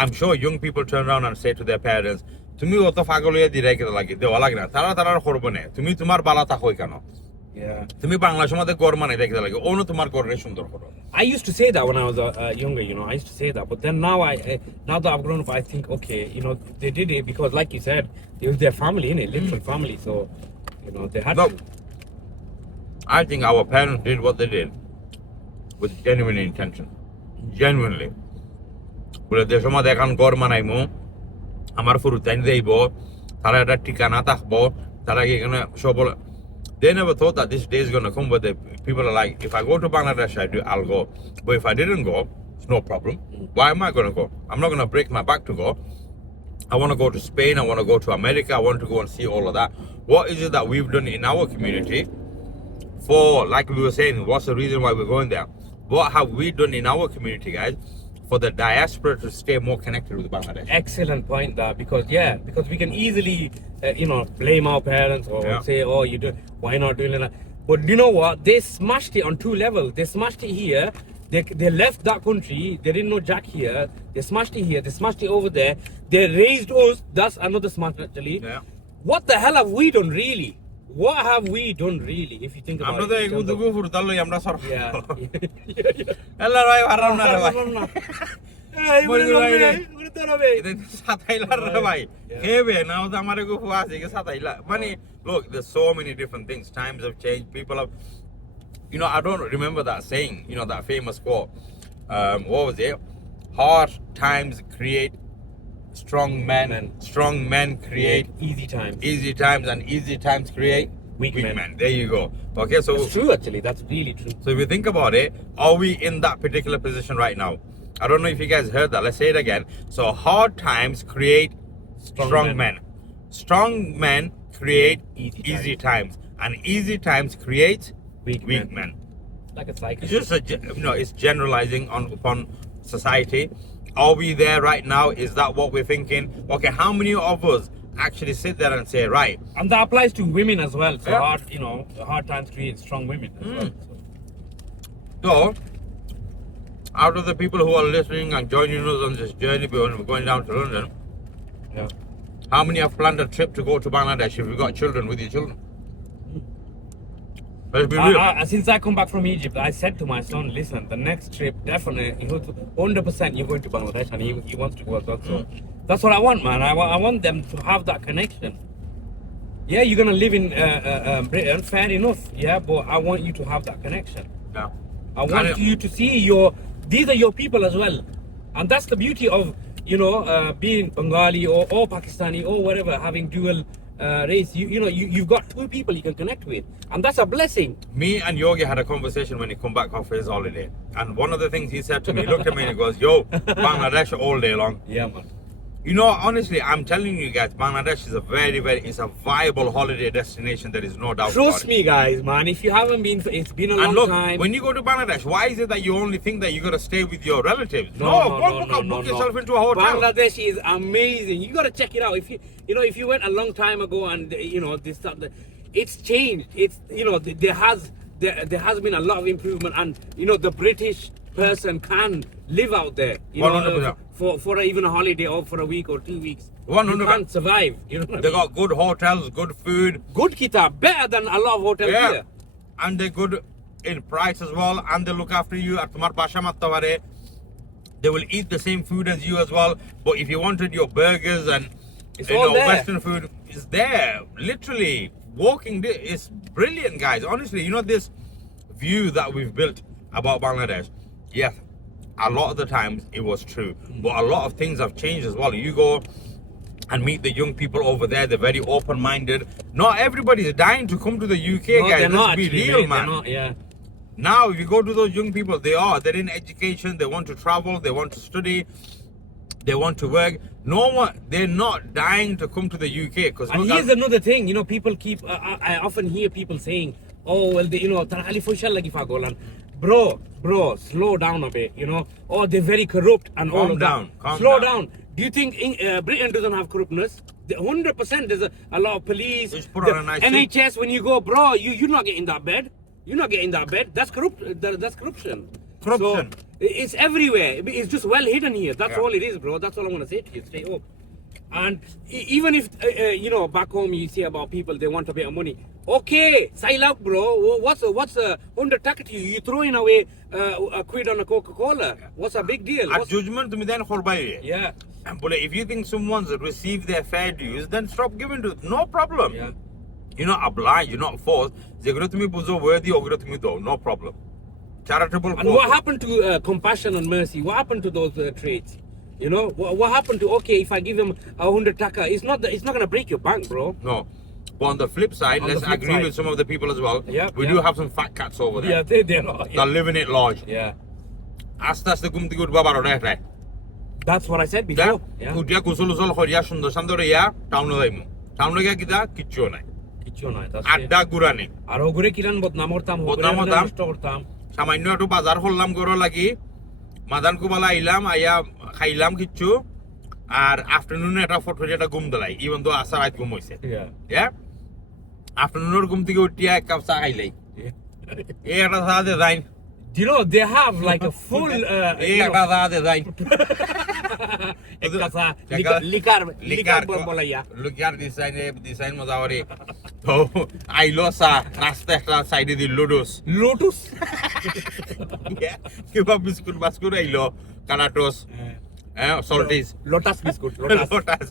I'm sure young people turn around and say to their parents, তুমি অত পাগল হয়ে দিলে কেন লাগে দেওয়া লাগে না তারা করবো না তুমি তোমার বালা থাকোই কেন yeah. তুমি বাংলাদেশের মধ্যে গড় মানে দেখতে লাগে অন্য তোমার গড়ে সুন্দর করো I used to say that when I was younger, you know. I used to say that, but then now now that I've grown up, I think, okay, you know, they did it because, like you said, it was their family, innit? Literal family. So, you know, they had Look, to. I think our parents did what they did with genuine intention. Genuinely. বলে যে সময় এখন গড় মানাইমু আমার ফুরু তাই দেইব তারা একটা ঠিকানা থাকবো তারা এখানে সব they never thought that this day is going to come, but people are like, if I go to Bangladesh, I'll go. But if I didn't go, it's no problem. Why am I going to go? I'm not going to break my back to go. I want to go to Spain. I want to go to America. I want to go and see all of that. What is it that we've done in our community for, like we were saying, what's the reason why we're going there? What have we done in our community, guys, for the diaspora to stay more connected with Bangladesh? Excellent point there, because we can easily you know, blame our parents or Yeah. say, oh, you do, why not doing that? But you know what, they smashed it on two levels. They smashed it here, they left that country, they didn't know Jack here, they smashed it here, they smashed it over there, they raised us. That's another smart actually. Yeah. What the hell have we done really? What have we done really, if you think about আমরা তো it? এই গুদুগু ফুরতালই আমরা সর Yeah. আল্লাহ ভাই হারাম না রে ভাই সাতাইলার রে ভাই হেবে না তো আমারে গুফু আছে কি সাতাইলা মানে look there's so many different things times have changed people have you know I don't remember that saying you know that famous quote what was it hard times create strong men create Easy times. and easy times create Weak men. there you go okay so It's true actually, that's really true. So if you think about it, are we in that particular position right now? I don't know if you guys heard that. Let's say it again. So hard times create strong men. Strong men create easy times. And easy times create Weak men. Like a cycle. It's just it's generalizing upon society. Are we there right now? Is that what we're thinking? Okay, how many of us actually sit there and say, right? And that applies to women as well. So Yeah. hard times create strong women as well. So, out of the people who are listening and joining us on this journey, we're going down to London. Yeah. How many have planned a trip to go to Bangladesh if you've got children with your children? Let's be real. Since I come back from Egypt, I said to my son, listen, the next trip, definitely, 100% you're going to Bangladesh, and he wants to go as well. So that's what I want, man. I want them to have that connection. Yeah, you're going to live in Britain, fair enough. Yeah, but I want you to have that connection. Yeah. I want you to see these are your people as well. And that's the beauty of, being Bengali or Pakistani or whatever, having dual race. You've got two people you can connect with. And that's a blessing. Me and Yogi had a conversation when he come back off his holiday. And one of the things he said to me, he looked at me and he goes, yo, Bangladesh all day long. Yeah, man. You know, honestly, I'm telling you guys, Bangladesh is it's a viable holiday destination. There is no doubt about Trust it. me, guys, man. If you haven't been, it's been a And long look, time. when you go to Bangladesh, why is it that you only think that you're going to stay with your relatives? No, Book yourself into a hotel. Bangladesh is amazing. You got to check it out. If you went a long time ago and this stuff, it's changed. It's there has been a lot of improvement, and the British person can live out there. 100%. For even a holiday or for a week or 2 weeks. 100%. You can't survive. You know what They I mean? got good hotels, good food. Good kitab, better than a lot of hotels here. And they're good in price as well, and they look after you. At tomar basha matta pare. They will eat the same food as you as well. But if you wanted your burgers and It's all there. Western food, is there. Literally walking. It's brilliant, guys. Honestly, this view that we've built about Bangladesh. Yes, a lot of the times it was true, but a lot of things have changed as well. You go and meet the young people over there; they're very open-minded. Not everybody is dying to come to the UK, No, guys. they're not Let's be actually, real, mate. man. They're not, yeah. Now, if you go to those young people, they're in education. They want to travel. They want to study. They want to work. They're not dying to come to the UK because. And here's another thing, people keep. I often hear people saying, "Oh, well, tarali fushal lagi fagolan." bro, slow down a bit, you know. Oh, they're very corrupt and all of that. Slow down. Do you think Britain doesn't have corruptness? 100% there's a lot of police. Just put on a nice NHS, when you go, bro, you're not getting that bed. You're not getting that bed. That's that's corruption. Corruption. So, it's everywhere. It's just well hidden here. That's Yeah. all it is, bro. That's all I'm gonna say to you. Straight up. And even if you know, back home you see about people, they want a bit of money. Okay, sign up, bro. What's a 100 taka to you? You throwing away a quid on a Coca-Cola. What's a big deal? At judgment to me then khorbai. Yeah. But if you think someone's received their fair dues, then stop giving to no problem. Yeah. You're not obliged, you're not forced. Zegra to me buzo worthy, ogra to me though, no problem. Charitable. And what happened to compassion and mercy? What happened to those traits? You know, what happened to, okay, if I give him 100 taka, it's not gonna break your bank, bro. No. But on the flip side, On the let's flip agree side. with some of the people as well. Yeah, We yeah. do have some fat cats over there. Yeah, they're not. They're living it large. Yeah. Asta asta gumti good baba right. That's what I said Da? before. Yeah. Kudia kusul khoriya sundo sandore ya town daimu. Town gya kita kichu nai. Kichu nai. That's it. Adda gurani. আর ওগুরে কিরান বদনাম করতাম বদনাম হতাম। নষ্ট করতাম সামান্য একটু বাজার করলাম গরো লাগি মাদান কুবালা আইলাম আইয়া খাইলাম কিচ্ছু আর আফটারনুনে একটা ফটো একটা ঘুম দিলাই ইভেন তো আসা রাত ঘুম হইছে হ্যাঁ আফটারনুনের ঘুম থেকে উঠিয়া এক কাপ চা খাইলাই এই একটা চা দে যাইন You know, they have like a full এই একটা চা দে যাইন একটা চা লিকার লিকার বলাইয়া লিকার ডিজাইন মজা করে তো আইলো চা নাস্তা একটা সাইডে দিল লুডুস লোটুস কিবা বিস্কুট বাস্কুট আইলো কানাটোস হ্যাঁ সল্টিস লোটাস বিস্কুট লোটাস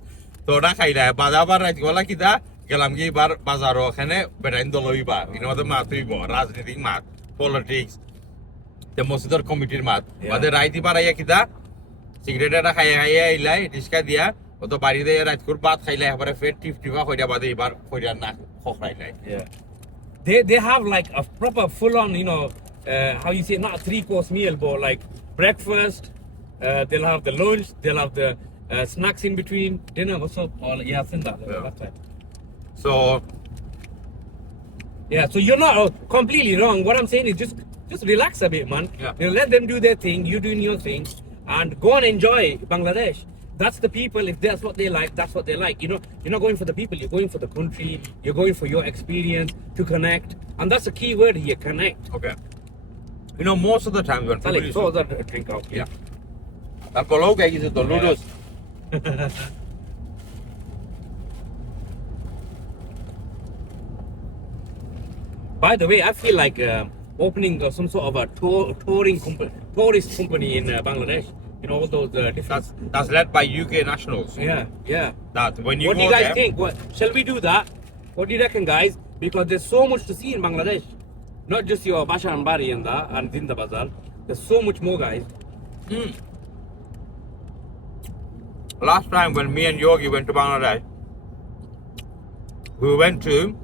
তো ওটা খাইলা বাজাবার রাত গলা কিতা গেলাম কি এবার বাজারও ওখানে বেড়াইন দলইবা ইনমাদের মাছ হইব রাজনীতিক মাছ পলিটিক্স মসজিদের কমিটির মাছ ওদের রাইতি পারাইয়া কিতা সিগারেট একটা খাইয়া খাইয়া আইলাই রিস্কা দিয়া ও তো বাড়িতে রাতকুর ভাত খাইলা এবারে ফের টিপা হইয়া বাদে এবার হইয়া না খখরাইলাই they have like a proper full on, you know, how you say, not a 3-course meal, but like breakfast, they'll have the lunch, they'll have the snacks in between, dinner, what's up? All, yeah, I've seen that. Yeah. That's right. So Yeah, so you're not completely wrong. What I'm saying is just relax a bit, man. Yeah. You know, let them do their thing, you doing your thing, and go and enjoy Bangladesh. That's the people. If that's what they like, that's what they like. You know, you're not going for the people. You're going for the country. You're going for your experience to connect, and that's the key word here: connect. okay. You know, most of the time when people Salik, used throw to, that drink out. yeah. That pologa is the ludus. By the way, I feel like opening some sort of a tourist company in Bangladesh. You know, all those different. That's led by UK nationals. Yeah. That when you What do go you guys there, think? Shall we do that? What do you reckon, guys? Because there's so much to see in Bangladesh. Not just your Basha and Bari and that and Zinda Bazar. There's so much more, guys. last time when me and Yogi went to Bangladesh, we went to,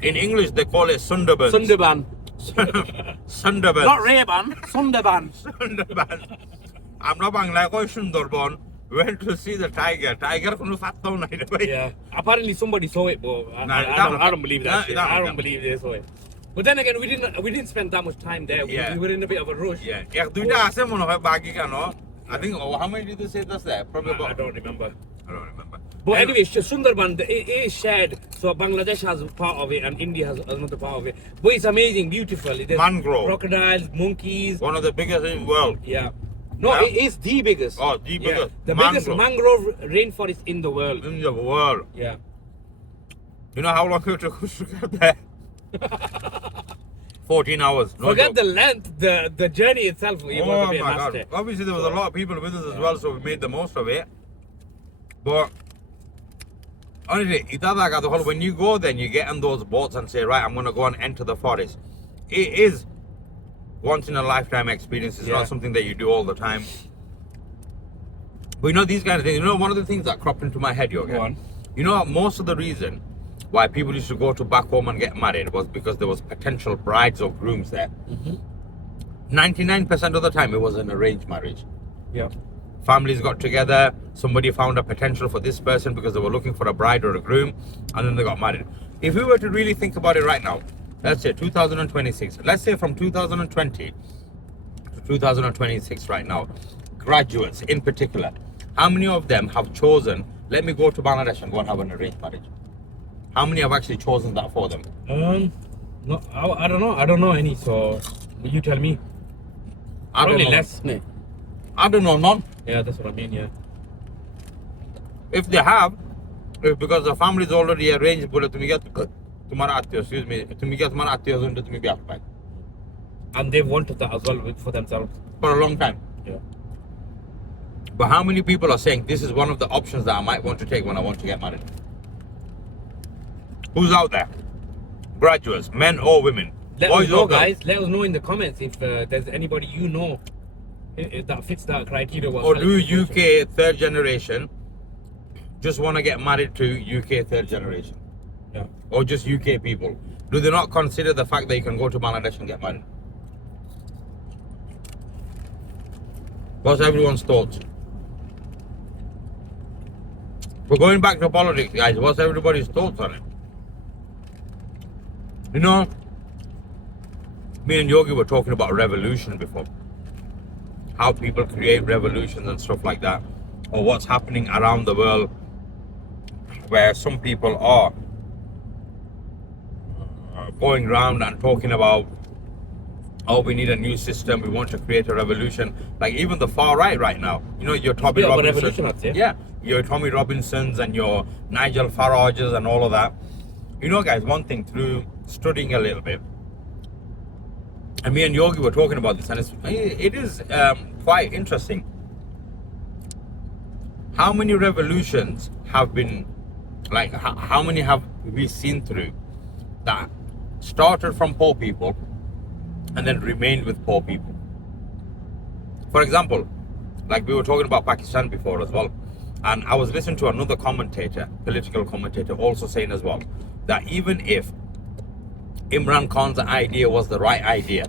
in English they call it Sundarbans. Sundarban. Sundarbans. Not Rayban. Sundarban. Sundarbans. আমরা বাংলায় কই Sundarban went to see the tiger কোনো ফাত্তাও নাই রে ভাই Yeah. Apparently somebody saw it, but I don't believe that shit. I don't believe they saw it. But then again, we didn't spend that much time there. Yeah. We were in a bit of a rush. এক দুইটা আছে মনে হয় বাকি কেন I think how many did you say that's there? Probably about, I don't remember. I don't remember. But anyway, Sundarban it is shared, so Bangladesh has part of it and India has another part of it. But it's amazing, beautiful. There's Mangrove. crocodiles, monkeys. One of the biggest in the world. Yeah. No, Yeah. it is the biggest. Oh, the biggest. The biggest mangrove rainforest in the world. In the world. Yeah. You know how long it took us to get there? 14 hours. No Forget joke. the length, the journey itself. It was a Oh bit my nasty. god. Obviously there was a lot of people with us as well, so we made the most of it. But honestly, when you go there and you get on those boats and say, right, I'm gonna go and enter the forest. It is once in a lifetime experience. It's not something that you do all the time. But you know these kind of things, you know one of the things that cropped into my head, Yogi. Go on. You know most of the reason why people used to go to back home and get married was because there was potential brides or grooms there. 99% of the time it was an arranged marriage. Yeah. Families got together, somebody found a potential for this person because they were looking for a bride or a groom, and then they got married. If we were to really think about it right now, let's say 2026, let's say from 2020 to 2026 right now, graduates in particular, how many of them have chosen, let me go to Bangladesh and go and have an arranged marriage? How many have actually chosen that for them? No, I don't know. I don't know any. So you tell me. I don't Probably know. less. No. I don't know none. Yeah, that's what I mean. Yeah. If they have, if because the family is already arranged, बोले तुम्हें क्या तुम्हारा आत्मीय, excuse me, तुम्हें क्या तुम्हारा आत्मीय हो तो तुम्हें ब्याह पाए And they wanted that as well for themselves. for a long time. Yeah. But how many people are saying this is one of the options that I might want to take when I want to get married? Who's out there? Graduates, men or women? Let Boys us know, or girls? guys. Let us know in the comments if there's anybody you know that fits that criteria. Or do UK third generation just want to get married to UK third generation? Yeah. Or just UK people? Do they not consider the fact that you can go to Bangladesh and get married? What's everyone's thoughts? We're going back to politics, guys. What's everybody's thoughts on it? You know, me and Yogi were talking about revolution before. How people create revolutions and stuff like that. Or what's happening around the world where some people are going around and talking about, oh, we need a new system, we want to create a revolution. Like even the far right now, you know, your Tommy Robinsons, yeah, your Tommy Robinsons and your Nigel Farages and all of that. You know, guys, one thing through studying a little bit, and me and Yogi were talking about this, and it is quite interesting. How many revolutions have been, like, how many have we seen through that started from poor people and then remained with poor people? For example, like we were talking about Pakistan before as well, and I was listening to another commentator, political commentator, also saying as well that even if Imran Khan's idea was the right idea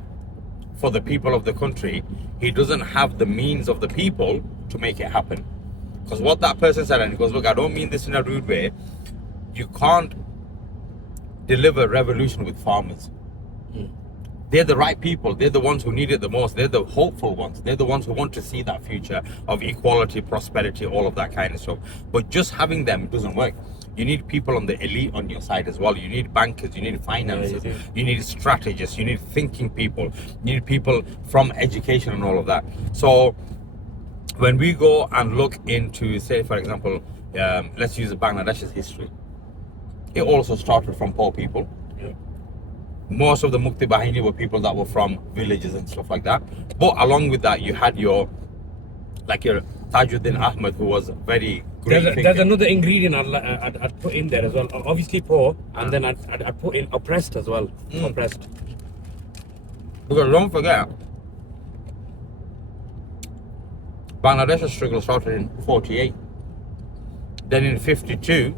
for the people of the country, he doesn't have the means of the people to make it happen. Because what that person said, and he goes, look, I don't mean this in a rude way, you can't deliver revolution with farmers. They're the right people. They're the ones who need it the most. They're the hopeful ones. They're the ones who want to see that future of equality, prosperity, all of that kind of stuff. But just having them doesn't work. You need people on the elite on your side as well. You need bankers, you need finances, you need strategists, you need thinking people, you need people from education and all of that. So when we go and look into, say, for example, let's use Bangladesh's history. It also started from poor people. Yeah. Most of the Mukti Bahini were people that were from villages and stuff like that. But along with that, you had your Tajuddin Ahmed, who was very great. There's another ingredient I'd put in there as well. Obviously poor, and then I'd put in oppressed as well. Oppressed. Because don't forget, Bangladesh's struggle started in 48. Then in 52,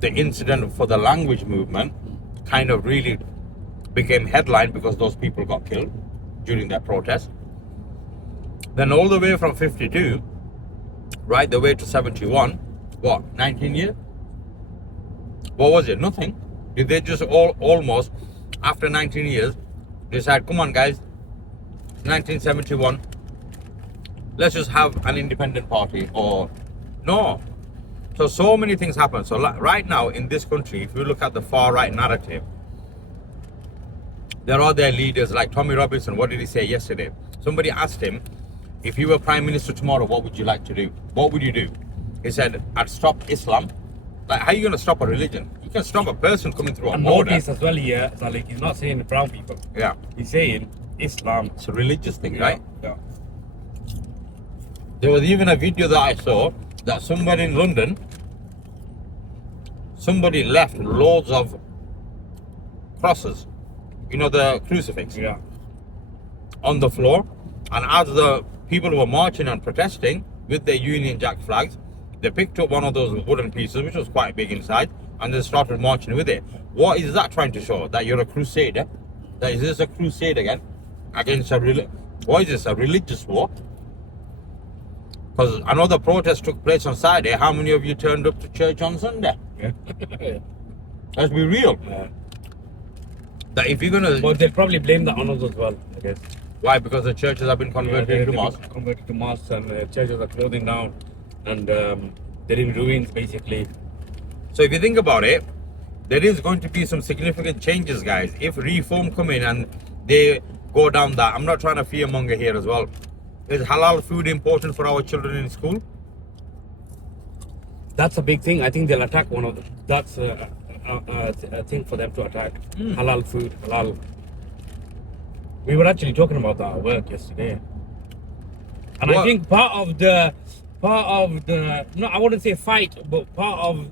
the incident for the language movement kind of really became headline because those people got killed during that protest. Then all the way from 52, right the way to 71, what, 19 years? What was it? Nothing. Did they just almost, after 19 years, decide, come on guys, 1971, let's just have an independent party? Or no. So many things happen. So right now in this country, if you look at the far right narrative, there are their leaders like Tommy Robinson. What did he say yesterday? Somebody asked him, if you were prime minister tomorrow, what would you like to do? What would you do? He said, I'd stop Islam. Like, how are you going to stop a religion? You can stop a person coming through a border. Notice as well here, so like he's not saying the brown people. Yeah. He's saying Islam. It's a religious thing, right? Yeah. There was even a video that I saw that somebody in London, somebody left loads of crosses, you know, the crucifix, Yeah. on the floor. And as the people were marching and protesting with their Union Jack flags, they picked up one of those wooden pieces, which was quite big inside, and they started marching with it. What is that trying to show? That you're a crusader? That is this a crusade again? Against a what is this, a religious war? Because I know the protest took place on Saturday. How many of you turned up to church on Sunday? Yeah. Let's be real. Yeah. That if you're gonna, But they'll probably blame that on us as well, I guess. why? Because the churches have been converted into mosques. Converted to mosques, and churches are closing down, and they're in ruins basically. So if you think about it, there is going to be some significant changes, guys. If reform come in and they go down that, I'm not trying to fearmonger here as well. Is halal food important for our children in school? That's a big thing. I think they'll attack one of them. That's a thing for them to attack. Halal food, halal. We were actually talking about that at work yesterday. And What? I think part of the, no, I wouldn't say fight, but part of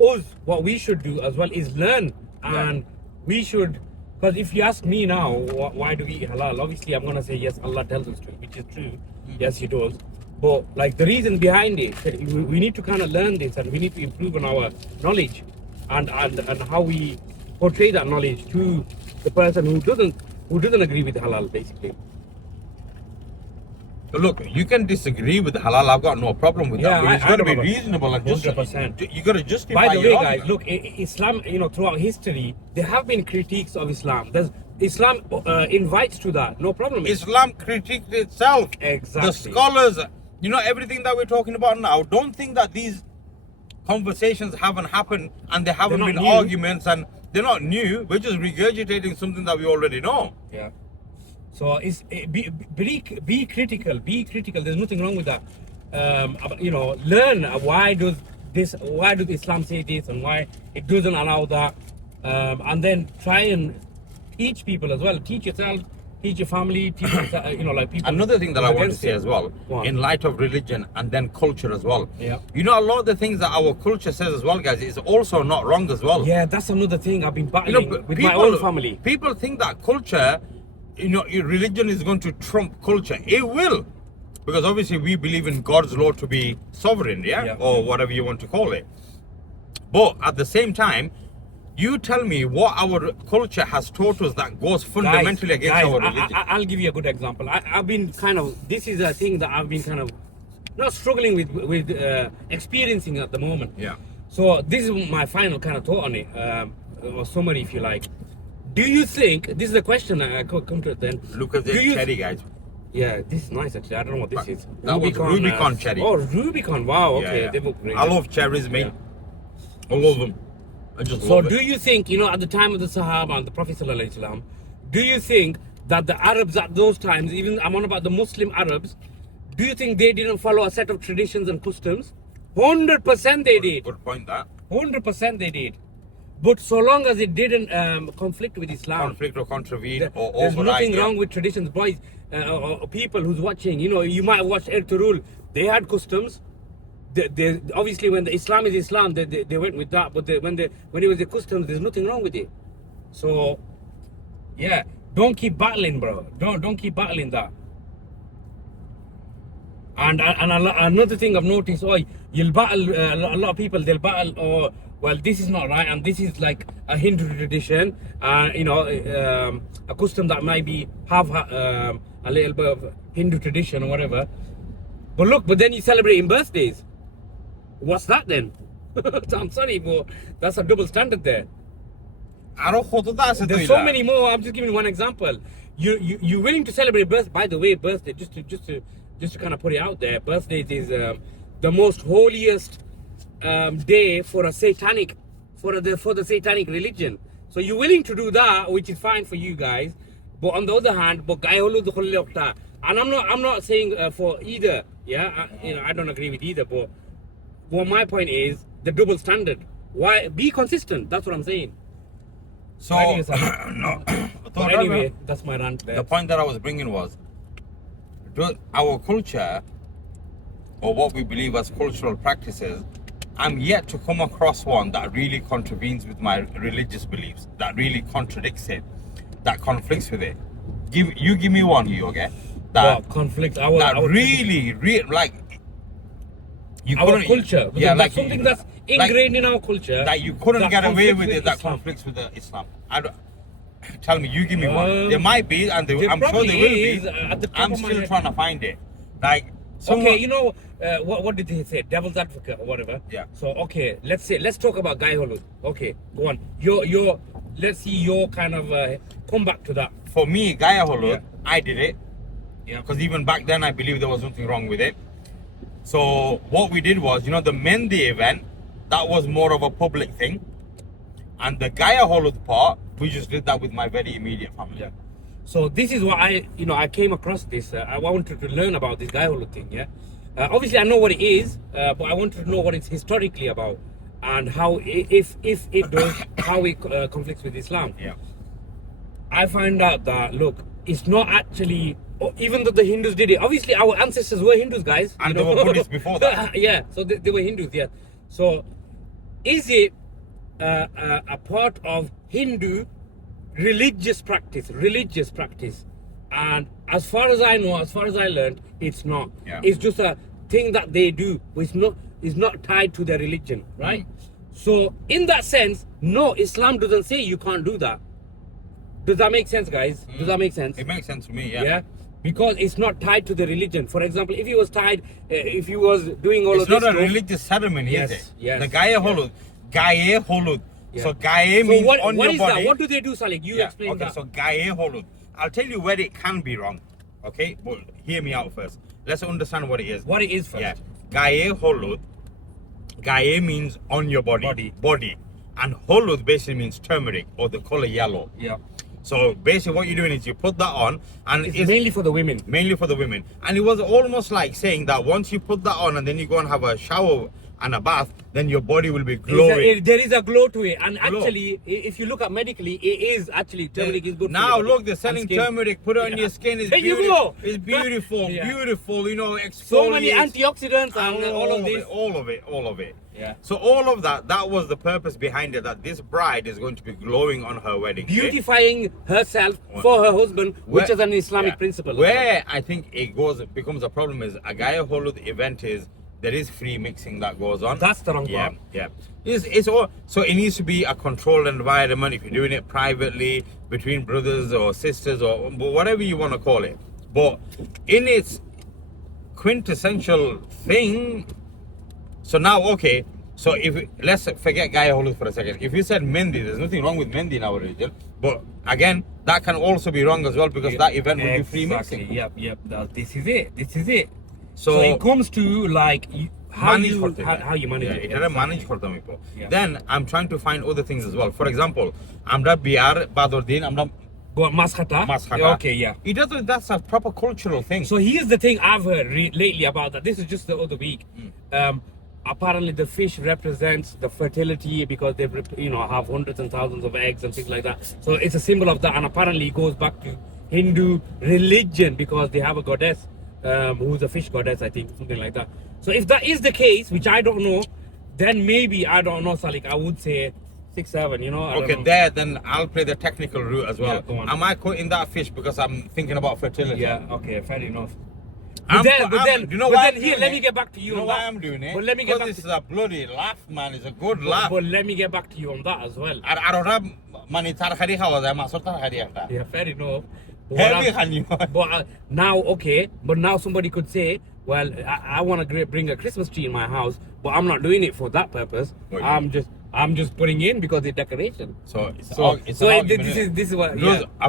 us, what we should do as well is learn. And we should, because if you ask me now, why do we eat halal? Obviously, I'm going to say, yes, Allah tells us to, which is true. Yes, He does. But like the reason behind it, we need to kind of learn this, and we need to improve on our knowledge and how we portray that knowledge to the person who doesn't agree with halal, basically. Look, you can disagree with halal. I've got no problem with that. But it's got to be know. reasonable and just 100%. you got to justify. By the your way, guys, argument. look, Islam, throughout history, there have been critiques of Islam. Islam invites to that, no problem. Islam critiqued itself. Exactly. The scholars, everything that we're talking about now. Don't think that these conversations haven't happened and there haven't They're been not new. arguments and they're not new. We're just regurgitating something that we already know. Yeah. So be critical. Be critical. There's nothing wrong with that. Learn why does Islam say this and why it doesn't allow that, and then try and teach people as well. Teach yourself, teach your family, teach like people. Another thing that I want to against say it. as well, Go on. in light of religion and then culture as well. Yeah. A lot of the things that our culture says as well, guys, is also not wrong as well. Yeah, that's another thing I've been battling with my own family. People think that culture, religion is going to trump culture. It will. Because obviously we believe in God's law to be sovereign, yeah? Or whatever you want to call it. But at the same time, you tell me what our culture has taught us that goes fundamentally against our religion. I'll give you a good example. I've been this is a thing that I've been kind of not struggling with experiencing at the moment. Yeah. So this is my final kind of thought on it, or summary if you like. Do you think, this is a question I could come to it then. Look at this cherry, guys. Yeah, this is nice actually. I don't know what this is. That was Rubicon cherry. Oh, Rubicon. Wow, okay. Yeah. They look great. I love cherries, mate. I love them. I just So love it. do you think, at the time of the Sahaba and the Prophet ﷺ, do you think that the Arabs at those times, even I'm on about the Muslim Arabs, do you think they didn't follow a set of traditions and customs? 100% they did. Good point, that. 100% they did. But so long as it didn't conflict with Islam. Conflict or contravene or There's override. nothing wrong with traditions, boys. Or people who's watching, you might watch Ertugrul. They had customs. They obviously, when the Islam is Islam, they went with that. But when it was the customs, there's nothing wrong with it. So, yeah, don't keep battling, bro. Don't keep battling that. And another thing I've noticed, you'll battle a lot of people. They'll battle, well, this is not right, and this is like a Hindu tradition, a custom that maybe have a little bit of Hindu tradition or whatever. But then you celebrating birthdays. What's that then? I'm sorry, but that's a double standard there. There's so many more. I'm just giving one example. You're willing to celebrate birthday. By the way, birthday, just to kind of put it out there, birthdays is the most holiest day for the satanic religion. So you're willing to do that, which is fine for you guys. But on the other hand, and I'm not saying for either. Yeah, I don't agree with either. But my point is the double standard. Why be consistent? That's what I'm saying. So no. But anyway, that's my rant there. The point that I was bringing was, our culture, or what we believe as cultural practices, I'm yet to come across one that really contravenes with my religious beliefs, that really contradicts it, that conflicts with it. Give me one, okay? That conflict. Really, like you our couldn't, culture. Yeah, that's something that's ingrained in our culture. That you couldn't get away with it. That Islam. conflicts with the Islam. Tell me, you give me one. There might be, and I'm sure there will be. I'm still trying to find it. Like, okay, what did they say? Devil's advocate or whatever. Yeah. So let's talk about Guy Holud. Okay, go on. You're let's see your kind of comeback to that. For me, Gaya Holud, Yeah. I did it. Yeah. Because even back then, I believe there was something wrong with it. So what we did was, the Mendi event, that was more of a public thing. And the Gaya Holud part, we just did that with my very immediate family. Yeah. So this is what I came across this. I wanted to learn about this Gaya Holud thing. Yeah. Obviously, I know what it is, but I wanted to know what it's historically about and how, if it does, how it conflicts with Islam. Yeah. I find out that look, it's not actually. Even though the Hindus did it, obviously our ancestors were Hindus, guys. And they were Buddhists before that. Yeah, so they were Hindus, yeah. So, is it a part of Hindu religious practice? And as far as I know, as far as I learned, it's not. Yeah. It's just a thing that they do, but it's not tied to their religion, right? So, in that sense, no, Islam doesn't say you can't do that. Does that make sense, guys? Does that make sense? It makes sense to me, yeah. Yeah, because it's not tied to the religion. For example, if he was tied, if he was doing all It's of this, not a religious ceremony, Yes, is it? yes, The Gaya Holud. Gaya Holud. Yeah. So Gaya So means what on is your body. that? What do they do, Salik? You explain okay, that. so Gaya Holud. I'll tell you where it can be wrong. Okay? But hear me out first. Let's understand what it is. What it is first. Yeah. Gaya Holud. Gaya means on your body. Body. And Holud basically means turmeric or the color yellow. Yeah. So basically what you're doing is you put that on and It's mainly for the women. mainly for the women. And it was almost like saying that once you put that on and then you go and have a shower and a bath, then your body will be glowing. There is a glow to it, and Glow. actually, if you look at medically, it is actually turmeric is good. Now for your look, body they're and selling skin. turmeric. Put it on Yeah. your skin. It's There you beautiful. go. It's beautiful, Yeah. beautiful. So many exfoliates. antioxidants and all of this. All of it. Yeah. So all of that was the purpose behind it. That this bride is going to be glowing on her wedding day. Beautifying herself for her husband, which Where- is an Islamic yeah. principle. Where I think it becomes a problem is a Gaya Holud event is there is free mixing that goes on. That's the wrong Yeah, part. yeah. It's all so it needs to be a controlled environment. If you're doing it privately between brothers or sisters or whatever you want to call it, but in its quintessential thing. So now, okay. So let's forget Gaya Holud for a second. If you said Mendi, there's nothing wrong with Mendi in our religion. But again, that can also be wrong as well because that event will be free mixing. Yep. This is it. So it comes to like how you manage it. It doesn't manage for them people. Yeah. Then I'm trying to find other things as well. For example, Amra Biyar Badurdin, Amra But Mathis-Na. Mathis-Na. Okay, yeah. It doesn't. That's a proper cultural thing. So here's the thing I've heard lately about that. This is just the other week. Apparently, the fish represents the fertility because they, have hundreds and thousands of eggs and things like that. So it's a symbol of that, and apparently it goes back to Hindu religion because they have a goddess who's a fish goddess, I think, something like that. So if that is the case, which I don't know, then maybe I don't know, Salik. I would say 6, 7. I don't Okay, know. then I'll play the technical route as well. Yeah, go on. Am I cutting that fish because I'm thinking about fertility? Yeah. Okay. Fair enough. I'm- But then, you know why I'm here, doing let it? me get back to you. You know on why that. I'm doing it? But let me get Because back. this is a bloody laugh, man. It's a good But, laugh. but let me get back to you on that as well. I don't have money. Tarkhari khawa jai, masur tarkhari ekta. Yeah, fair enough. But Heavy what khani. but now, okay, but now somebody could say, well, I want to bring a Christmas tree in my house, but I'm not doing it for that purpose. What you I'm just putting in because it's decoration. So it's So, an so argument, this innit? is what. Does Yeah.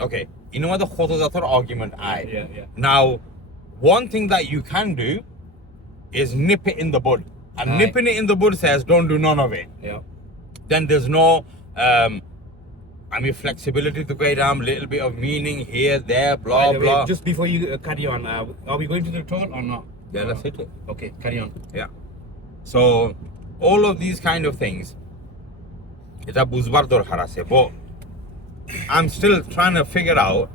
okay. You know what the khotozator argument I. Yeah. Now, one thing that you can do is nip it in the bud. And Aye. nipping it in the bud says don't do none of it. Yeah. Then there's no flexibility to go down, little bit of meaning here, there, blah By the way, blah. just before you carry on, are we going to the toll or not? Yeah, that's it. Okay, carry on. Yeah. So all of these kind of things, it's a buzbardor harase. But I'm still trying to figure out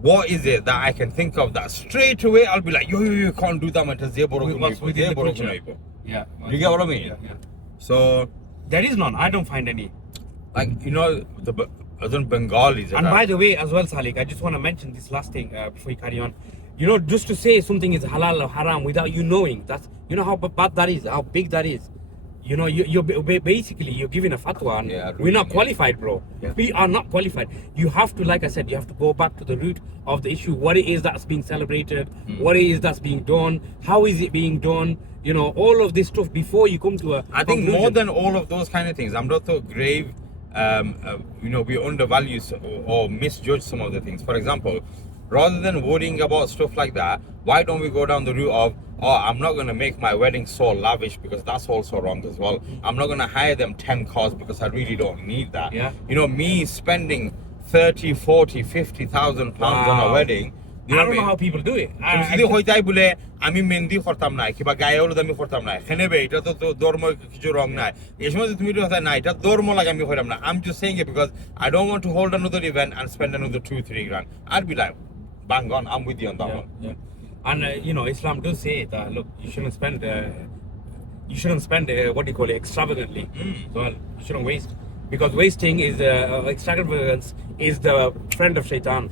what is it that I can think of that straight away I'll be like, yo, you can't do that, man. What's within the culture? Yeah. You get what I mean? Yeah. So, There is none. I don't find any. like, the other Bengalis. And by the way, as well, Salik, I just want to mention this last thing before you carry on. Just to say something is halal or haram without you knowing, you know how bad that is, how big that is. You know, basically you're giving a fatwa, and Yeah, we're not yeah. qualified, bro. Yeah. We are not qualified. You have to, like I said, you have to go back to the root of the issue. What it is that's being celebrated, what it is that's being done, how is it being done? You know, all of this stuff before you come to a. I think conclusion. more than all of those kind of things, I'm not so grave. We undervalue or misjudge some of the things. For example, rather than worrying about stuff like that, why don't we go down the route of, oh, I'm not going to make my wedding so lavish, because that's also wrong as well. I'm not going to hire them 10 cars because I really don't need that. Yeah. You know, me spending 30, 40, 50,000 pounds on a Wow. wedding. You I know don't what know I how mean? people do it. যদি হইতাই বলে আমি মেহেন্দি করতাম না কিংবা গায়ে হলুদ আমি করতাম না হেনেবে এটা তো ধর্ম কিছু রং নাই এই সময় তুমি কথা না এটা ধর্ম লাগে আমি করতাম না I'm just saying it because I don't want to hold another event and spend another 2-3 grand. I'd be like, bang on, I'm with you on that Yeah, one. yeah. And you know, Islam does say that, look, you shouldn't spend what do you call it, extravagantly. Well, you shouldn't waste, because wasting is extravagance is the friend of shaitan.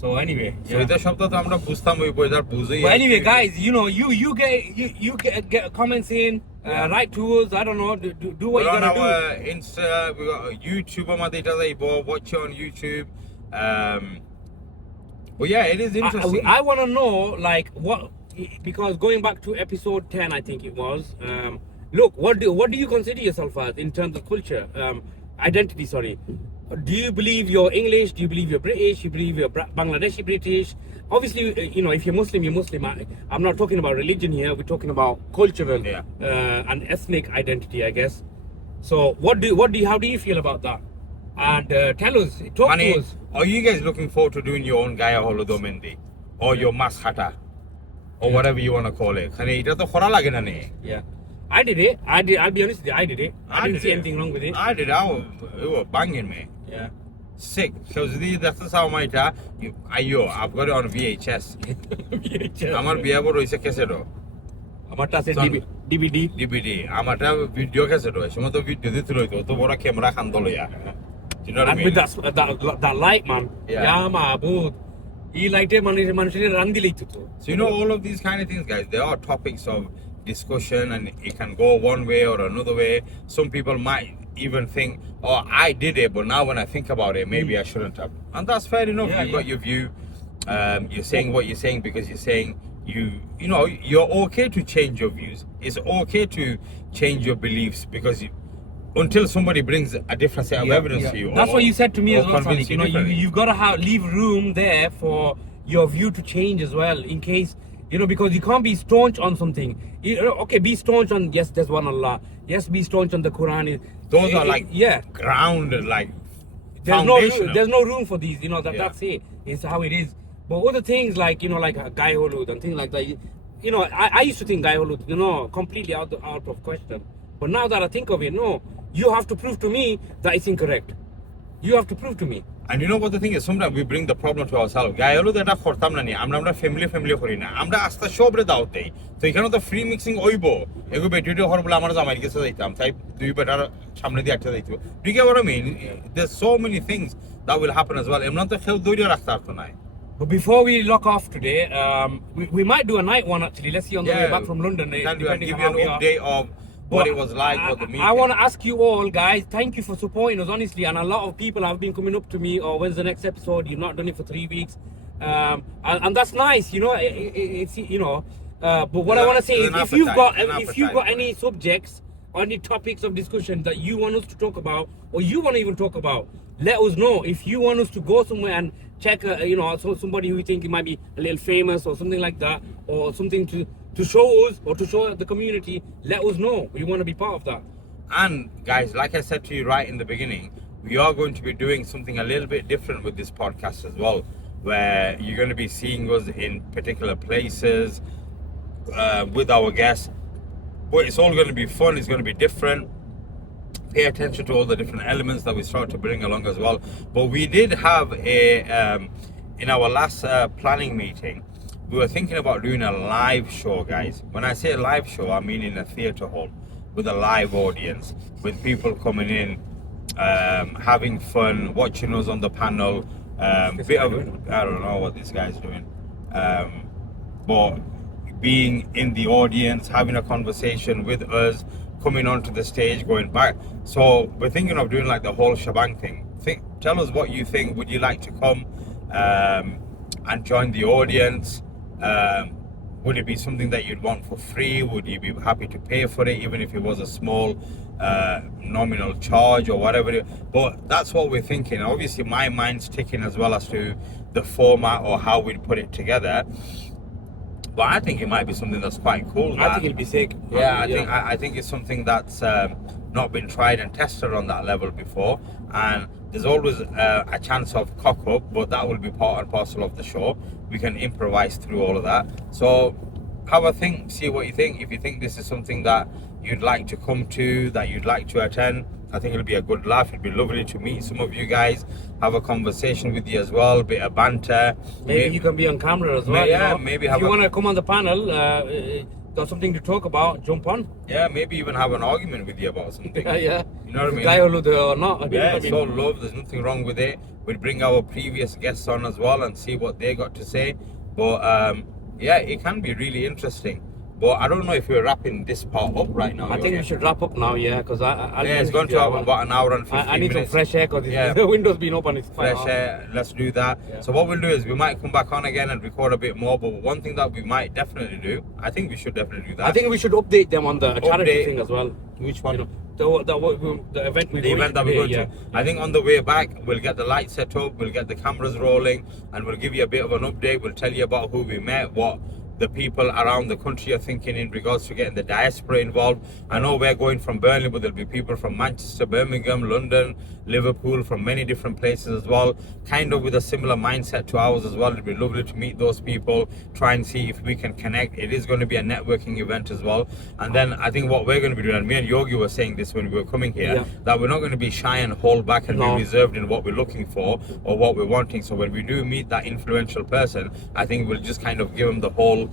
So anyway, So এটা শব্দ তো আমরা বুঝতাম ওই বইটার বুঝেই But anyway, guys, you know, you get comments in, write to us. I don't know, do what We're you on gotta our do. Insta, we got YouTube আমাদের এটা যাইব, watch it on YouTube. But yeah, it is interesting. I want to know, like, what, because going back to episode 10, I think it was. Look, what do you consider yourself as in terms of culture, identity? Sorry. Do you believe you're English? Do you believe you're British? You believe you're Bangladeshi British? Obviously, you know, if you're Muslim, you're Muslim. I'm not talking about religion here. We're talking about cultural and ethnic identity, I guess. So, how do you feel about that? And tell us, talk to us. Are you guys looking forward to doing your own Gaya Holodo Mendi or your Mathis-Na or whatever you want to call it? Khane ita to khora lage na ne. Yeah, I did it. I'll be honest with you, I did it. I didn't see anything wrong with it. I did. It was banging, man. Yeah. Sick. So that's how my ita. Ayo, I've got it on VHS. আমার বিয়া বড় হইছে ক্যাসেটও আমারটা আছে Son. DVD. DVD আমারটা video cassette হয় সময় তো ভিডিও দিতে লইতো তো বড় ক্যামেরা খান লইয়া you know what I And mean? with that light, man. Yeah. Yeah, man. Both. He liked it, man. He ran the light too. So you know all of these kind of things, guys, they are topics of discussion and it can go one way or another way. Some people might even think, oh, I did it, but now when I think about it, maybe I shouldn't have. And that's fair enough. Yeah, You've got your view. You're saying what you're saying because you're saying you know you're okay to change your views. It's okay to change your beliefs because until somebody brings a different set of evidence to you. That's what you said to me or as well, convince Sonic. You know, differently. you've got to leave room there for your view to change as well, in case, you know, because you can't be staunch on something. Okay, be staunch on, yes, there's one Allah. Yes, be staunch on the Quran. Those are like yeah. grounded, like There's foundational. no room for these, you know, that's it. It's how it is. But other things like, you know, like Guy Holud and things like that, you know, I used to think Guy Holud, you know, completely out of question. But now that I think of it, no, you have to prove to me that it's incorrect. You have to prove to me. And you know what the thing is, sometimes we bring the problem to ourselves. গায়ে হলুদ এটা করতাম না নি আমরা family করি না আমরা আস্তে সবরে দাওয়াত দেই তো এখানে তো ফ্রি মিক্সিং হইব এগো বেটিও হর বলে আমরা জামাই কাছে যাইতাম তাই দুই বেটার সামনে দিয়ে একটা যাইতো do you get what I mean? There's so many things that will happen as well এমন তো কেউ দৌড়ে রাখতে পারতো না. But before we lock off today, we might do a night one actually. Let's see on the way back from London. Can Depending give on you how an we are. update of what it was like, what the meeting. I want to ask you all, guys, thank you for supporting us, honestly. And a lot of people have been coming up to me, oh, when's the next episode? You've not done it for 3 weeks. And that's nice, you know. It's, you know, but what I want to say is, if you've got any subjects or any topics of discussion that you want us to talk about, or you want to even talk about, let us know. If you want us to go somewhere and check, you know, so somebody who you think might be a little famous or something like that, or something to show us or to show the community, let us know. We want to be part of that. And guys, like I said to you right in the beginning, we are going to be doing something a little bit different with this podcast as well, where you're going to be seeing us in particular places with our guests. But it's all going to be fun. It's going to be different. Pay attention to all the different elements that we start to bring along as well. But we did have in our last planning meeting, we were thinking about doing a live show, guys. When I say a live show, I mean in a theatre hall with a live audience, with people coming in, having fun, watching us on the panel. Bit of, I don't know what this guy's doing, but being in the audience, having a conversation with us, coming onto the stage, going back. So we're thinking of doing like the whole shebang thing. Tell us what you think. Would you like to come and join the audience? Would it be something that you'd want for free? Would you be happy to pay for it, even if it was a small nominal charge or whatever? But that's what we're thinking. Obviously, my mind's ticking as well as to the format or how we'd put it together. But I think it might be something that's quite cool. I think it'll be sick. Yeah, I think it's something that's not been tried and tested on that level before, and there's always a chance of cock up, but that will be part and parcel of the show. We can improvise through all of that. So have a think, see what you think. If you think this is something that you'd like to come to, that you'd like to attend, I think it'll be a good laugh. It'd be lovely to meet some of you guys, have a conversation with you as well, a bit of banter. Maybe you can be on camera as well. Yeah, you know? maybe if you want to come on the panel, got something to talk about, jump on. Yeah, maybe even have an argument with you about something. Yeah. You know what I mean? Guy or not. Yeah, it's all love. There's nothing wrong with it. We'll bring our previous guests on as well and see what they got to say. But yeah, it can be really interesting. But I don't know if we're wrapping this part up right now. I think we should wrap up now, yeah, because it's going to have about an hour and 15 minutes. I need some fresh air because the window's been open. It's quite fresh air. Let's do that. Yeah. So what we'll do is we might come back on again and record a bit more. But one thing that we might definitely do, I think we should definitely do that. I think we should update them on the charity thing as well. Which one? You know, the event we're going to. I think on the way back we'll get the lights set up, we'll get the cameras rolling, and we'll give you a bit of an update. We'll tell you about who we met, what the people around the country are thinking in regards to getting the diaspora involved. I know we're going from Burnley, but there'll be people from Manchester, Birmingham, London, Liverpool, from many different places as well, kind of with a similar mindset to ours as well. It'd be lovely to meet those people, try and see if we can connect. It is going to be a networking event as well. And then I think what we're going to be doing, and me and Yogi were saying this when we were coming here, that we're not going to be shy and hold back and be reserved in what we're looking for or what we're wanting. So when we do meet that influential person, I think we'll just kind of give them the whole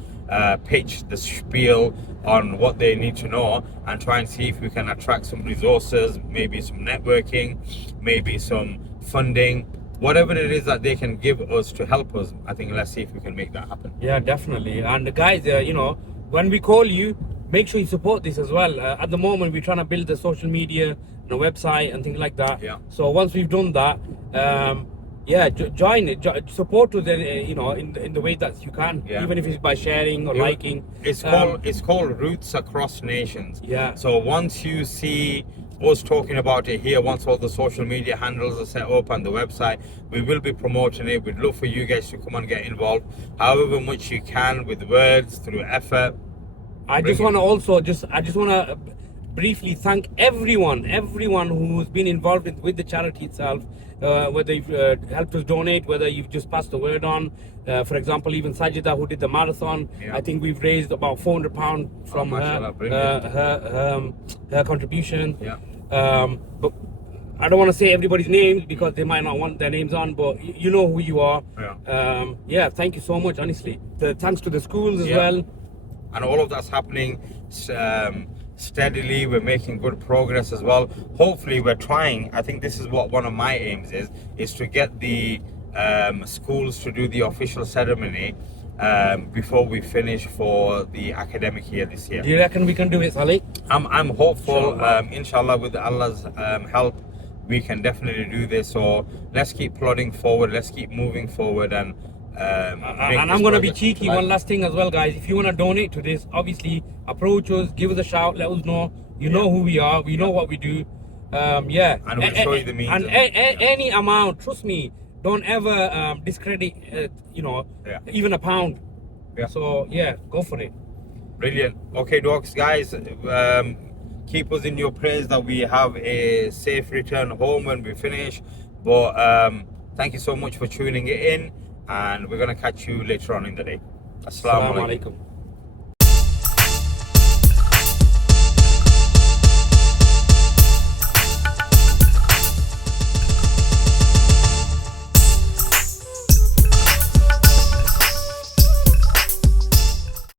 pitch, the spiel on what they need to know, and try and see if we can attract some resources, maybe some networking, maybe some funding, whatever it is that they can give us to help us. I think let's see if we can make that happen. Yeah, definitely. And guys, you know, when we call you, make sure you support this as well. At the moment, we're trying to build the social media and a website and things like that. Yeah. So once we've done that, join it, support to the you know, in the way that you can, even if it's by sharing or liking. It's called Roots Across Nations. Yeah. So once you see us talking about it here, once all the social media handles are set up and the website, we will be promoting it. We'd love for you guys to come and get involved, however much you can, with words, through effort. I just want to briefly thank everyone who's been involved with the charity itself, whether you've helped us donate, whether you've just passed the word on. For example, even Sajida, who did the marathon, I think we've raised about £400 from her contribution. But I don't want to say everybody's names because they might not want their names on, but you know who you are. Thank you so much, honestly. Thanks to the schools as well. And all of that's happening steadily. We're making good progress as well. Hopefully we're trying, I think this is what one of my aims is to get the schools to do the official ceremony before we finish for the academic year this year. Do you reckon we can do it, Salih? I'm hopeful. Inshallah, with Allah's help, we can definitely do this. So let's keep plodding forward, let's keep moving forward, and I'm going to be cheeky. One last thing as well, guys. If you want to donate to this, obviously approach us, give us a shout, let us know. You know who we are, we know what we do. And we'll show you the means. And any amount, trust me, don't ever discredit, even a pound. So go for it. Brilliant. Okay, dogs, guys, keep us in your prayers that we have a safe return home when we finish. But thank you so much for tuning in, and we're going to catch you later on in the day. Assalamu alaikum.